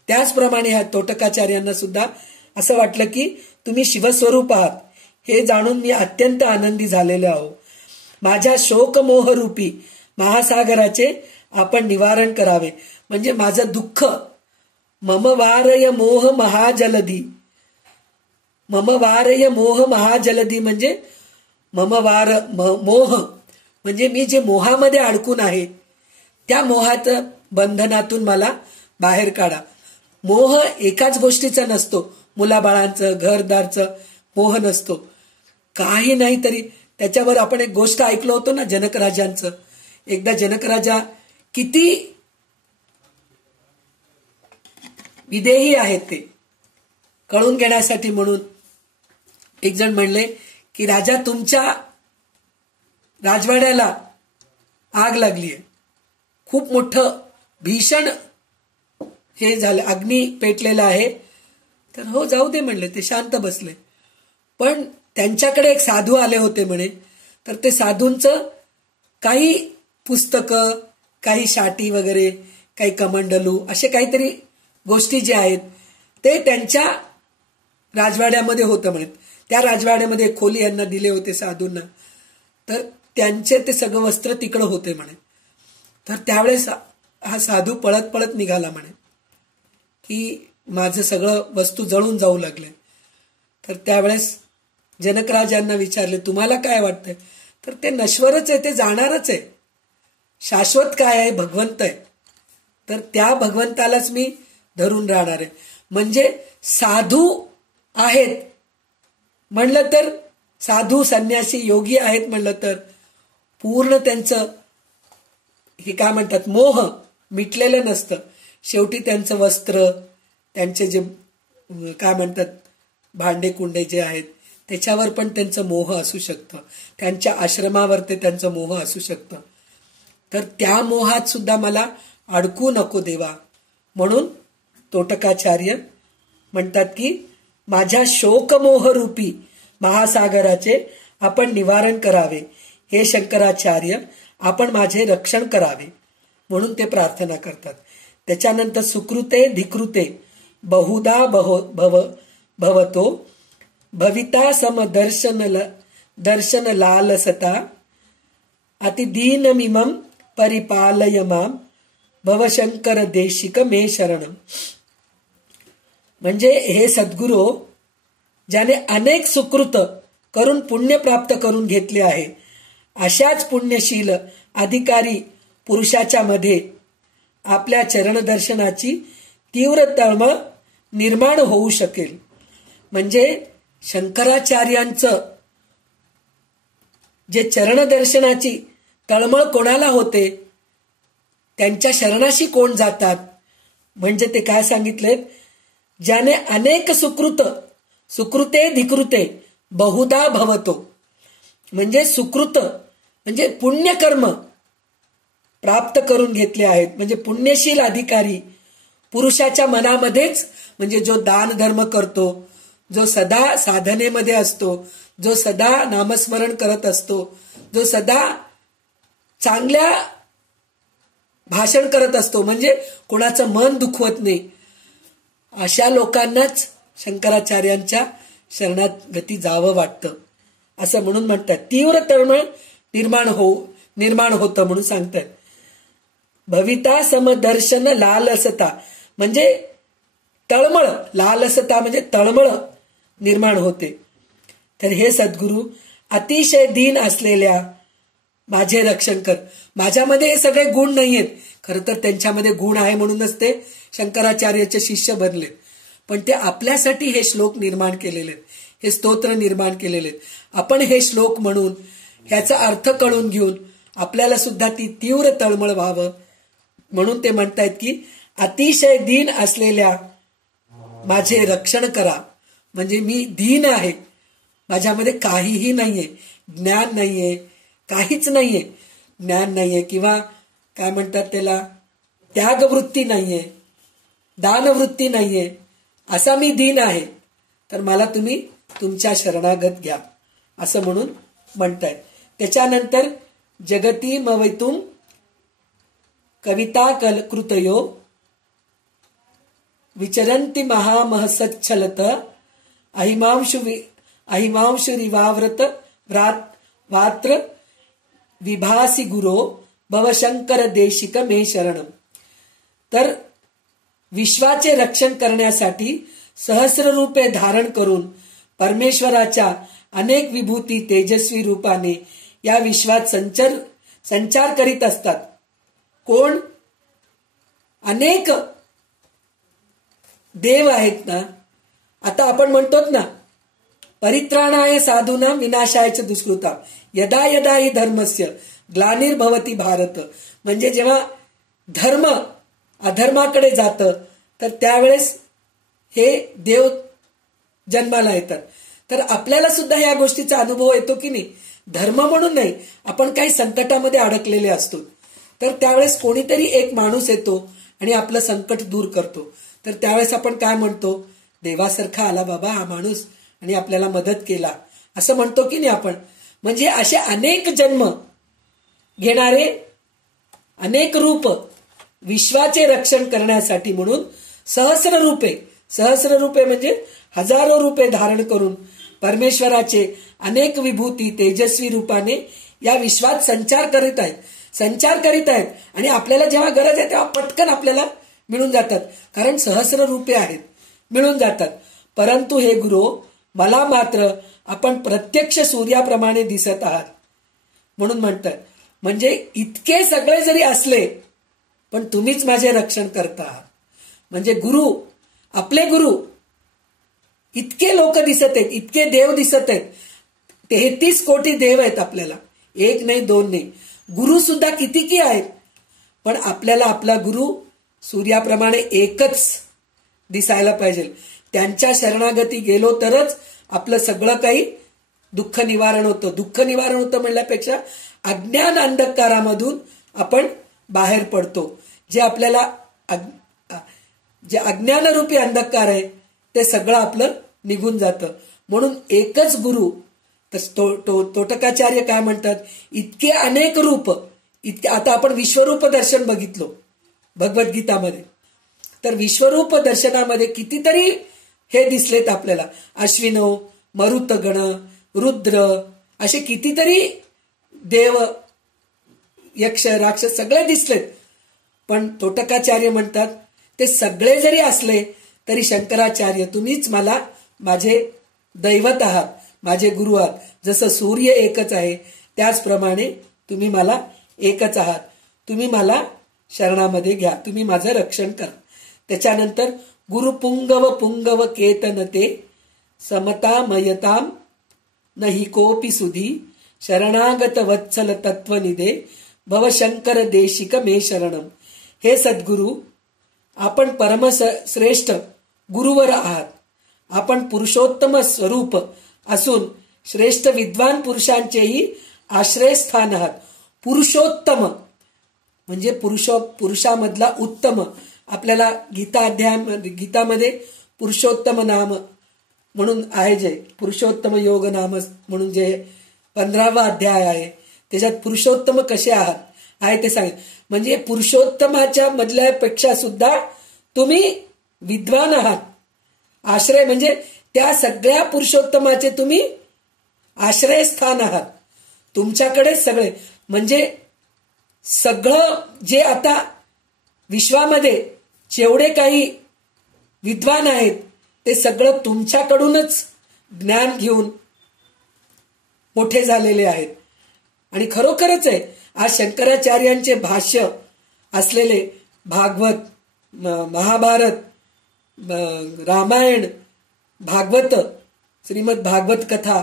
त्याचप्रमाणे ह्या तोटकाचार्यांना सुद्धा असं वाटलं की तुम्ही शिवस्वरूप आहात, हे जाणून मी अत्यंत आनंदी झालेलो आहो. माझ्या शोकमोहरूपी महासागराचे आपण निवारण करावे. म्हणजे माझं दुःख, मम वारय मोह महाजलधी, मम वारय मोह महाजलधी म्हणजे मोह म्हणजे मी जे मोहामध्ये अडकून आहे त्या मोहाचं बंधनातून मला बाहेर काढा. मोह एकाच गोष्टीचा नसतो, मुलाबाळांचं घरदारचं मोह नसतो, काही नाही तरी त्याच्यावर आपण एक गोष्ट ऐकलो होतो ना जनकराजांचं. एकदा जनकराजा किती विदेही आहेत ते कळून घेण्यासाठी म्हणून एक जण म्हणले की राजा तुमच्या राजवाड्याला आग लागलीये, खूप मोठं भीषण हे झालं, अग्नी पेटलेला आहे. तर हो जाऊ दे म्हणले, ते शांत बसले. पण त्यांच्याकडे एक साधू आले होते म्हणे. तर ते साधूंचं काही पुस्तकं, काही शाटी वगैरे, काही कमंडलू असे काहीतरी गोष्टी जे आहेत ते त्यांच्या राजवाड्यामध्ये होतं म्हणे. त्या राजवाड्यामध्ये खोली यांना दिले होते साधूंना, तर त्यांचे ते सगळं वस्त्र तिकडं होते म्हणे. तर त्यावेळेस हा साधू पळत पळत निघाला म्हणे की माझं सगळं वस्तू जळून जाऊ लागले. तर त्यावेळेस जनकराजांना विचारले तुम्हाला काय वाटतंय? तर ते नश्वरच आहे, ते जाणारच आहे. शाश्वत काय आहे? भगवंत आहे. तर त्या भगवंतालाच मी धरून राहणार आहे. म्हणजे साधू आहेत म्हणलं तर, साधू संन्यासी योगी आहेत म्हणलं तर पूर्ण त्यांचं हे काय म्हणतात मोह मिटलेलं नसतं. शेवटी त्यांचं वस्त्र, त्यांचे जे काय म्हणतात भांडे कुंडे जे आहेत त्याच्यावर पण त्यांचं मोह असू शकतं, त्यांच्या आश्रमावर ते त्यांचं मोह असू शकतं. तर त्या मोहात सुद्धा मला अडकू नको देवा. म्हणून तोटकाचार्य म्हणतात की माझ्या शोकमोहरूपी महासागराचे आपण निवारण करावे. हे शंकराचार्य आपण माझे रक्षण करावे म्हणून ते प्रार्थना करतात. त्याच्यानंतर सुकृते धिकृते बहुधा भवतो भविता दर्शन लालसता अतिदीनमिमं परिपालय माम भवशंकर देशिक मे शरणम. म्हणजे हे सद्गुरू ज्याने अनेक सुकृत करून पुण्य प्राप्त करून घेतले आहे, अशाच पुण्यशील अधिकारी पुरुषाच्या मध्ये आपल्या चरणदर्शनाची तीव्र तळमळ निर्माण होऊ शकेल. म्हणजे शंकराचार्यांचं जे चरणदर्शनाची तळमळ कोणाला होते, त्यांच्या शरणाशी कोण जातात. म्हणजे ते काय सांगितले, ज्याने अनेक सुकृते धिकृते बहुधा भवतो. म्हणजे सुकृत म्हणजे पुण्यकर्म प्राप्त करून घेतले आहेत, म्हणजे पुण्यशील अधिकारी पुरुषाच्या मनामध्येच, म्हणजे जो दान धर्म करतो, जो सदा साधनेमध्ये असतो, जो सदा नामस्मरण करत असतो, जो सदा चांगल्या भाषण करत असतो, म्हणजे कोणाचं मन दुखवत नाही, अशा लोकांनाच शंकराचार्यांच्या शरणागती जावं वाटतं असं म्हणून म्हणतात. तीव्र तळमळ निर्माण होतं म्हणून सांगतात. भविता समदर्शन लालसता म्हणजे तळमळ, लालसता म्हणजे तळमळ निर्माण होते. तर हे सद्गुरू अतिशय दीन असलेल्या माझे रक्षण कर. माझ्यामध्ये हे सगळे गुण नाहीयेत, खरं तर त्यांच्यामध्ये गुण आहे म्हणूनच ते शंकराचार्याचे शिष्य बनले, पण ते आपल्यासाठी हे श्लोक निर्माण केलेले, हे स्तोत्र निर्माण केलेले. आपण हे श्लोक म्हणून ह्याचा अर्थ कळून घेऊन आपल्याला सुद्धा ती तीव्र तळमळ व्हावं म्हणून ते म्हणतायत की अतिशय दीन असलेल्या माझे रक्षण करा. म्हणजे मी दीन आहे, माझ्यामध्ये काहीही नाहीये, ज्ञान नाहीये, काहीच नाहीये, ज्ञान नाहीये किंवा काय म्हणतात त्याला त्यागवृत्ती नाहीये, दानवृत्ती नाहीये, असा मी दीन आहे. तर मला तुम्ही तुमच्या शरणागत घ्या असं म्हणून म्हणतायत. त्याच्यानंतर जगती मवैतुम कविता कृतयो विचरंती महामहसच्छलत अहिमांशुरिवाव्रत वात्र विभासी गुरो भवशंकर देशिक मे शरणम. तर विश्वाचे रक्षण करण्यासाठी सहस्र रूपे धारण करून परमेश्वराच्या अनेक विभूती तेजस्वी रूपाने या विश्वात संचार करीत असतात. कोण? अनेक देव आहेत ना. आता आपण म्हणतोत ना, परित्राणाय साधूनां विनाशाय च दुष्कृतां यदा यदा हि धर्मस्य ग्लानिर्भवति भारत. म्हणजे जेव्हा धर्म अधर्माकडे जातं तर त्यावेळेस हे देव जन्माला येतात. तर आपल्याला सुद्धा या गोष्टीचा अनुभव येतो की नाही. धर्म म्हणून नाही, आपण काही संकटामध्ये अडकलेले असतो, तर त्यावेळेस कोणीतरी एक माणूस येतो आणि आपलं संकट दूर करतो. तर त्यावेळेस आपण काय म्हणतो, देवासारखा आला बाबा हा माणूस आणि आपल्याला मदत केला असं म्हणतो की नाही आपण. म्हणजे असे अनेक जन्म घेणारे अनेक रूप विश्वाचे रक्षण करण्यासाठी म्हणून सहस्र रूपे म्हणजे हजारो रूपे धारण करून परमेश्वराचे अनेक विभूती तेजस्वी रूपाने या विश्वात संचार करीत आहेत आणि आपल्याला जेव्हा गरज आहे तेव्हा पटकन आपल्याला मिळून जातात, कारण सहस्र रूपे आहेत, मिळून जातात. परंतु हे गुरु, मला मात्र आपण प्रत्यक्ष सूर्याप्रमाणे दिसत आहात म्हणून म्हणतात. म्हणजे इतके सगळे जरी असले पण तुम्हीच माझे रक्षण करता आहात. म्हणजे गुरु, आपले गुरु, इतके लोक दिसत आहेत, इतके देव दिसत आहेत, 33 कोटी देव आहेत आपल्याला, एक नाही दोन नाही. गुरु सुद्धा किती की आहेत, पण आपल्याला आपला गुरु सूर्याप्रमाणे एकच दिसायला पाहिजे. त्यांच्या शरणागती गेलो तरच आपलं सगळं काही दुःख निवारण होतं. दुःख निवारण होतं म्हणल्यापेक्षा अज्ञान अंधकारामधून आपण बाहेर पडतो. जे आपल्याला जे अज्ञानरूपी अंधकार आहे ते सगळं आपलं निघून जातं. म्हणून एकच गुरु तर तोटकाचार्य काय म्हणतात, इतके अनेक रूप, इतके, आता आपण विश्वरूप दर्शन बघितलो भगवद्गीतामध्ये, तर विश्वरूप दर्शनामध्ये कितीतरी हे दिसलेत आपल्याला, अश्विनो, मरुतगण, रुद्र, असे कितीतरी देव, यक्ष, राक्षस सगळे दिसलेत. पण तोटकाचार्य म्हणतात ते सगळे जरी असले तरी शंकराचार्य तुम्हीच मला माझे दैवत आहात, माझे गुरु आहात. जसं सूर्य एकच आहे त्याचप्रमाणे तुम्ही मला एकच आहात. तुम्ही मला शरणामध्ये घ्या, तुम्ही माझं रक्षण करा. त्याच्यानंतर गुरुपुंगव पुंगव केतनते समतामयताम नहि कोपी सुधी शरणागत वत्सल तत्वनिधे भवशंकर देशिक मे शरणम. हे सद्गुरु, आपण परमश्रेष्ठ गुरुवर आहात. आपण पुरुषोत्तम स्वरूप असून श्रेष्ठ विद्वान पुरुषांचेही आश्रयस्थान आहात. पुरुषोत्तम म्हणजे पुरुषामधला उत्तम. आपल्याला गीतामध्ये पुरुषोत्तम नाम म्हणून आहे, जे पुरुषोत्तम योग नाम म्हणून जे 15वा अध्याय आहे, त्याच्यात पुरुषोत्तम कसे आहात आहे ते सांग. म्हणजे पुरुषोत्तमाच्या मधल्यापेक्षा सुद्धा तुम्ही विद्वान आहात. आश्रय म्हणजे त्या सगळ्या पुरुषोत्तमाचे तुम्ही आश्रयस्थान आहात. तुमच्याकडे सगळे म्हणजे सगळं जे आता विश्वामध्ये जेवढे काही विद्वान आहेत ते सगळं तुमच्याकडूनच ज्ञान घेऊन मोठे झालेले आहेत. आणि खरोखरच आहे, आज शंकराचार्यांचे भाष्य असलेले भागवत, महाभारत, रामायण, भागवत, श्रीमद भागवत कथा,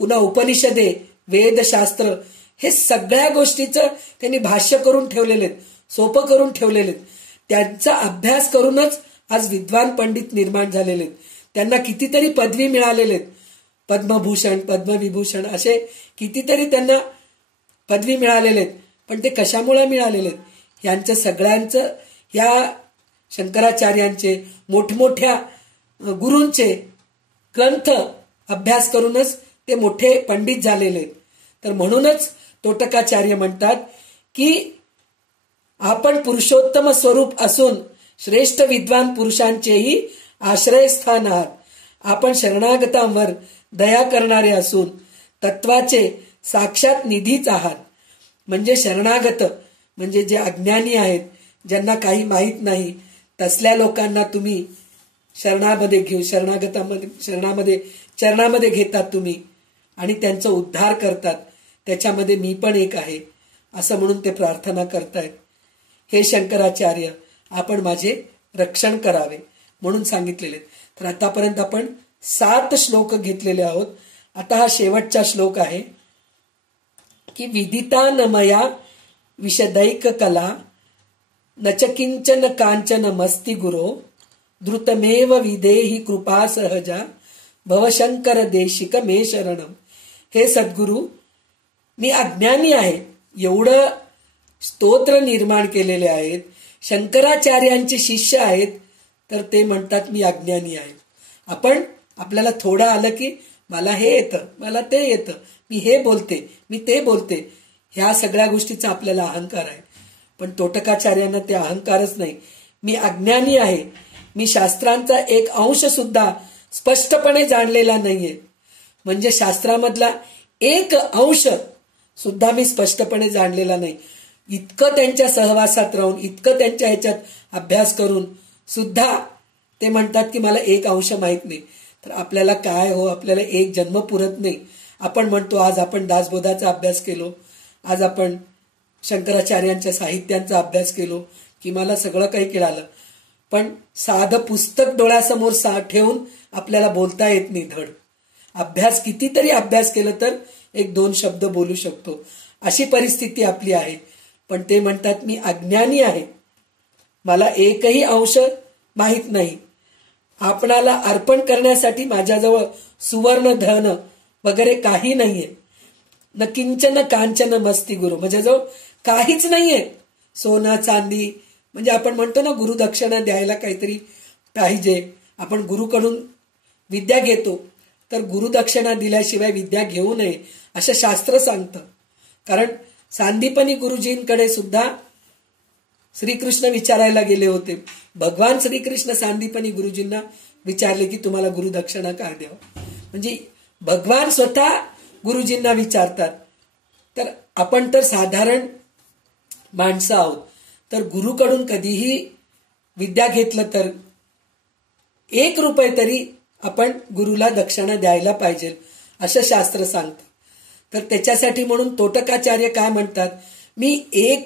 पुन्हा उपनिषदे, वेदशास्त्र, हे सगळ्या गोष्टीचं त्यांनी भाष्य करून ठेवलेले आहेत, सोपं करून ठेवलेले आहेत. त्यांचा अभ्यास करूनच आज विद्वान पंडित निर्माण झालेले आहेत. त्यांना कितीतरी पदवी मिळालेले आहेत, पद्मभूषण, पद्मविभूषण, असे कितीतरी त्यांना पदवी मिळालेले आहेत. पण ते कशामुळे मिळालेले आहेत? यांचं सगळ्यांचं, ह्या शंकराचार्यांचे, मोठमोठ्या गुरूंचे ग्रंथ अभ्यास करूनच ते मोठे पंडित झालेले आहेत. तर म्हणूनच तोटकाचार्य म्हणतात की आपण पुरुषोत्तम स्वरूप असून श्रेष्ठ विद्वान पुरुषांचेही आश्रयस्थान आहात. आपण शरणागतांवर दया करणारे असून तत्वाचे साक्षात निधीच आहात. म्हणजे शरणागत म्हणजे जे अज्ञानी आहेत, ज्यांना काही माहीत नाही, तसल्या लोकांना तुम्ही शरणामध्ये घेऊ, चरणामध्ये घेतात तुम्ही आणि त्यांचा उद्धार करतात. त्याच्यामध्ये मी पण एक आहे असं म्हणून ते प्रार्थना करतायत. हे शंकराचार्य, आपण माझे रक्षण करावे म्हणून सांगितलेले. तर आतापर्यंत आपण 7 श्लोक घेतलेले आहोत. आता हा शेवटचा श्लोक आहे की विदिता न मया विशदैक कला न च किंचन कांचन मस्ति गुरो द्रुतमेव विदेहि कृपा सहजा भवशंकर देशिक मे शरणम. हे सद्गुरु, मी अज्ञानी आहे. एवढं स्तोत्र निर्माण केलेले आहेत, शंकराचार्यांचे शिष्य आहेत, तर ते म्हणतात मी अज्ञानी आहे. आपल्याला थोडं आलं की मला हे येतं, मला ते येतं, मी हे बोलते, मी ते बोलते, ह्या सगळ्या गोष्टीचा आपल्याला अहंकार आहे. पण तोटकाचार्यांना ते अहंकारच नाही. मी अज्ञानी आहे, मी शास्त्रांचा एक अंश सुद्धा स्पष्टपणे जाणलेला नाहीये. म्हणजे शास्त्रामधला एक अंश सुद्धा मी स्पष्टपणे जाणलेला नाही. इतकं त्यांच्या सहवासात राहून, इतकं त्यांच्या ह्याच्यात अभ्यास करून सुद्धा ते म्हणतात की मला एक अंश माहित नाही. तर आपल्याला काय हो, आपल्याला एक जन्म पुरत नाही. आपण म्हणतो आज आपण दासबोधाचा अभ्यास केलो, आज आपण शंकराचार्यांच्या साहित्यांचा अभ्यास केलो की मला सगळं काही कळालं. पण साधं पुस्तक डोळ्यासमोर ठेवून आपल्याला बोलता येत नाही धड. अभ्यास कितीतरी अभ्यास केलं तर 1-2 शब्द बोलू शकतो, अशी परिस्थिती आपली आहे. पण ते म्हणतात मी अज्ञानी आहे, मला एकही अंश माहीत नाही. आपणाला अर्पण करण्यासाठी माझ्याजवळ सुवर्ण धन वगैरे काही नाहीये. न किंचन कांचन मस्ति गुरु, माझ्याजवळ काहीच नाहीये. सोनं चांदी, म्हणजे आपण म्हणतो ना गुरुदक्षिणा द्यायला काहीतरी पाहिजे. आपण गुरुकडून विद्या घेतो, तर गुरुदक्षिणा दिल्याशिवाय विद्या घेऊ नये असं शास्त्र सांगतं. कारण सांदीपनी गुरुजींकडे सुद्धा श्रीकृष्ण विचारायला गेले होते. भगवान श्रीकृष्ण सांदीपनी गुरुजींना विचारले की तुम्हाला गुरुदक्षिणा काय द्यावं. म्हणजे भगवान स्वतः गुरुजींना विचारतात. तर आपण तर साधारण माणसं आहोत, तर गुरुकडून कधीही विद्या घेतलं तर 1 रुपये तरी आपण गुरुला दक्षिणा द्यायला पाहिजे असं शास्त्र सांगतं. तर त्याच्यासाठी म्हणून तोटकाचार्य काय म्हणतात, मी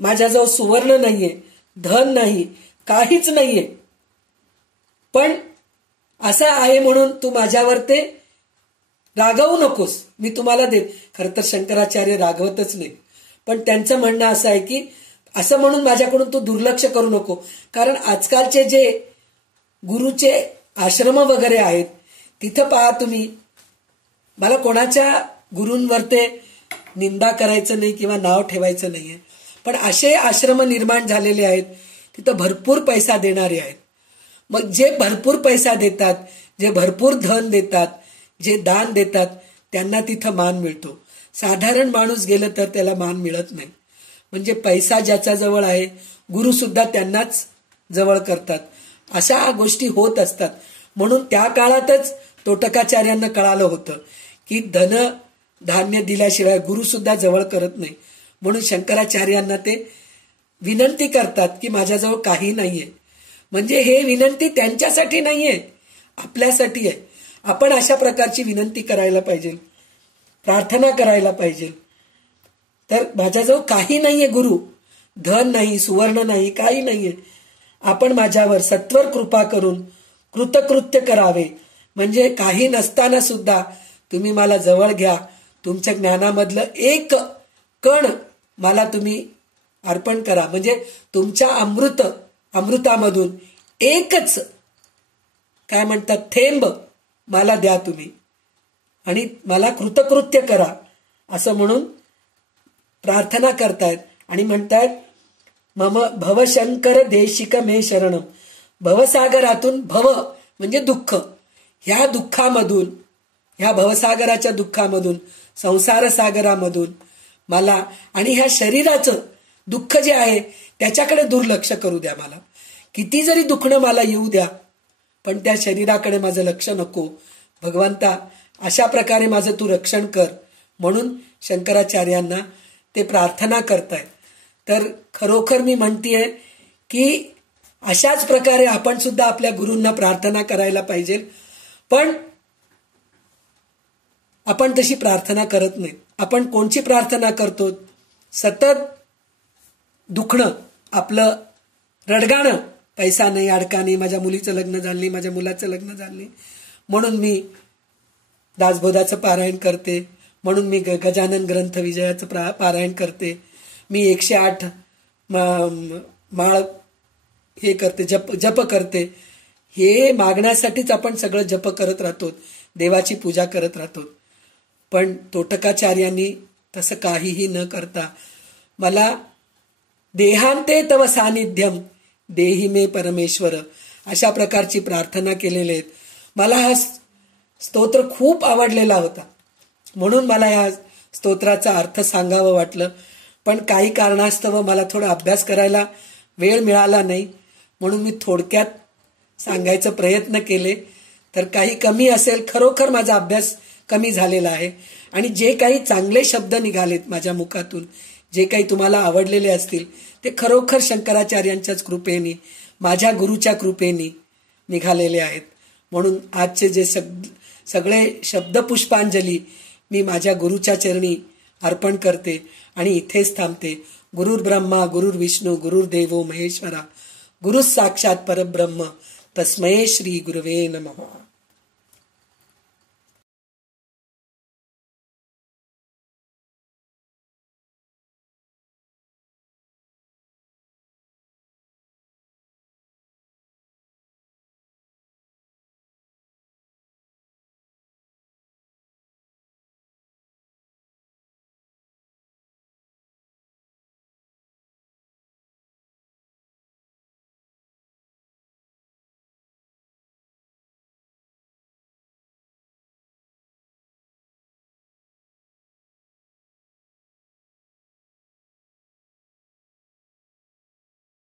माझ्याजवळ सुवर्ण नाहीये, धन नाही, काहीच नाहीये, पण असं आहे म्हणून तू माझ्यावर ते रागवू नकोस, मी तुम्हाला देत. खरं तर शंकराचार्य रागवतच नाही, पण त्यांचं म्हणणं असं आहे की असं म्हणून माझ्याकडून तू दुर्लक्ष करू नको. कारण आजकालचे जे गुरुचे आश्रम वगैरे आहेत तिथं पहा तुम्ही, मला कोणाच्या गुरूंवर ते निंदा करायचं नाही किंवा नाव ठेवायचं नाहीये, पण असे आश्रम निर्माण झालेले आहेत तिथं भरपूर पैसा देणारे आहेत. मग जे भरपूर पैसा देतात, जे भरपूर धन देतात, जे दान देतात, त्यांना तिथं मान मिळतो. साधारण माणूस गेलं तर त्याला मान मिळत नाही. म्हणजे पैसा ज्याच्या जवळ आहे, गुरु सुद्धा त्यांनाच जवळ करतात. अशा गोष्टी होत असतात. म्हणून त्या काळातच तोटकाचार्यांना कळालं होतं की धन धान्य दिल्याशिवाय गुरु सुद्धा जवळ करत नाही. म्हणून शंकराचार्यांना ते विनंती करतात की माझ्याजवळ काही नाहीये. म्हणजे हे विनंती त्यांच्यासाठी नाहीये, आपल्यासाठी आहे. आपण अशा प्रकारची विनंती करायला पाहिजे, प्रार्थना करायला पाहिजे. तर माझ्याजवळ काही नाहीये गुरु, धन नाही, सुवर्ण नाही, काही नाहीये, आपण माझ्यावर सत्वर कृपा करून कृतकृत्य करावे. म्हणजे काही नसताना सुद्धा तुम्ही मला जवळ घ्या, तुमच्या ज्ञानामधलं एक कण मला तुम्ही अर्पण करा. म्हणजे तुमच्या अमृतामधून एकच काय म्हणतात थेंब मला द्या तुम्ही आणि मला कृतकृत्य करा, असं म्हणून प्रार्थना करतायत. आणि म्हणतायत मम भवशंकर देशिक मे शरणम. भवसागरातून भव म्हणजे दुःख, ह्या दुःखामधून, ह्या भवसागराच्या दुःखामधून, संसार सागरामधून मला आणि ह्या शरीराचं दुःख जे आहे त्याच्याकडे दुर्लक्ष करू द्या. मला किती जरी दुखणं मला येऊ द्या, पण त्या शरीराकडे माझं लक्ष नको. भगवंता अशा प्रकारे माझं तू रक्षण कर. म्हणून शंकराचार्यांना ते प्रार्थना करतायत. तर खरोखर मी म्हणतेय की अशाच प्रकारे आपण सुद्धा आपल्या गुरूंना प्रार्थना करायला पाहिजे. पण आपण तशी प्रार्थना करत नाही. आपण कोणची प्रार्थना करतो, सतत दुखणं, आपलं रडगाणं, पैसा नाही, अडका नाही, माझ्या मुलीचं लग्न झालं नाही, माझ्या मुलाचं लग्न झालं नाही, म्हणून मी दासबोधाचं पारायण करते, म्हणून मी गजानन ग्रंथ विजयाचं पारायण करते, मी 108 माळ हे करते, जप करते. हे मागण्यासाठीच आपण सगळं जप करत राहतो, देवाची पूजा करत राहतो. पण तोटकाचार्यांनी तसं काहीही न करता मला देहांते तव सानिध्यम देही मे परमेश्वर अशा प्रकारची प्रार्थना केलेली आहेत. मला हा स्तोत्र खूप आवडलेला होता, म्हणून मला या स्तोत्राचा अर्थ सांगावं वाटलं. पण काही कारणास्तव मला थोडा अभ्यास करायला वेळ मिळाला नाही, म्हणून मी थोडक्यात सांगायचा प्रयत्न केले. तर काही कमी असेल, खरोखर माझा अभ्यास कमी झालेला आहे. आणि जे काही चांगले शब्द निघालेत माझ्या मुखातून, जे काही तुम्हाला आवडलेले असतील, ते खरोखर शंकराचार्यांच्याच कृपेने, माझ्या गुरुच्या कृपेने निघालेले आहेत. म्हणून आजचे जे सगळे शब्द पुष्पांजली मी माझ्या गुरुच्या चरणी अर्पण करते आणि इथेच थांबते. गुरुर् ब्रह्मा गुरुर् विष्णू गुरुर्देवो महेश्वरा गुरुः साक्षात परब्रह्म तस्मै श्री गुरवे नमः.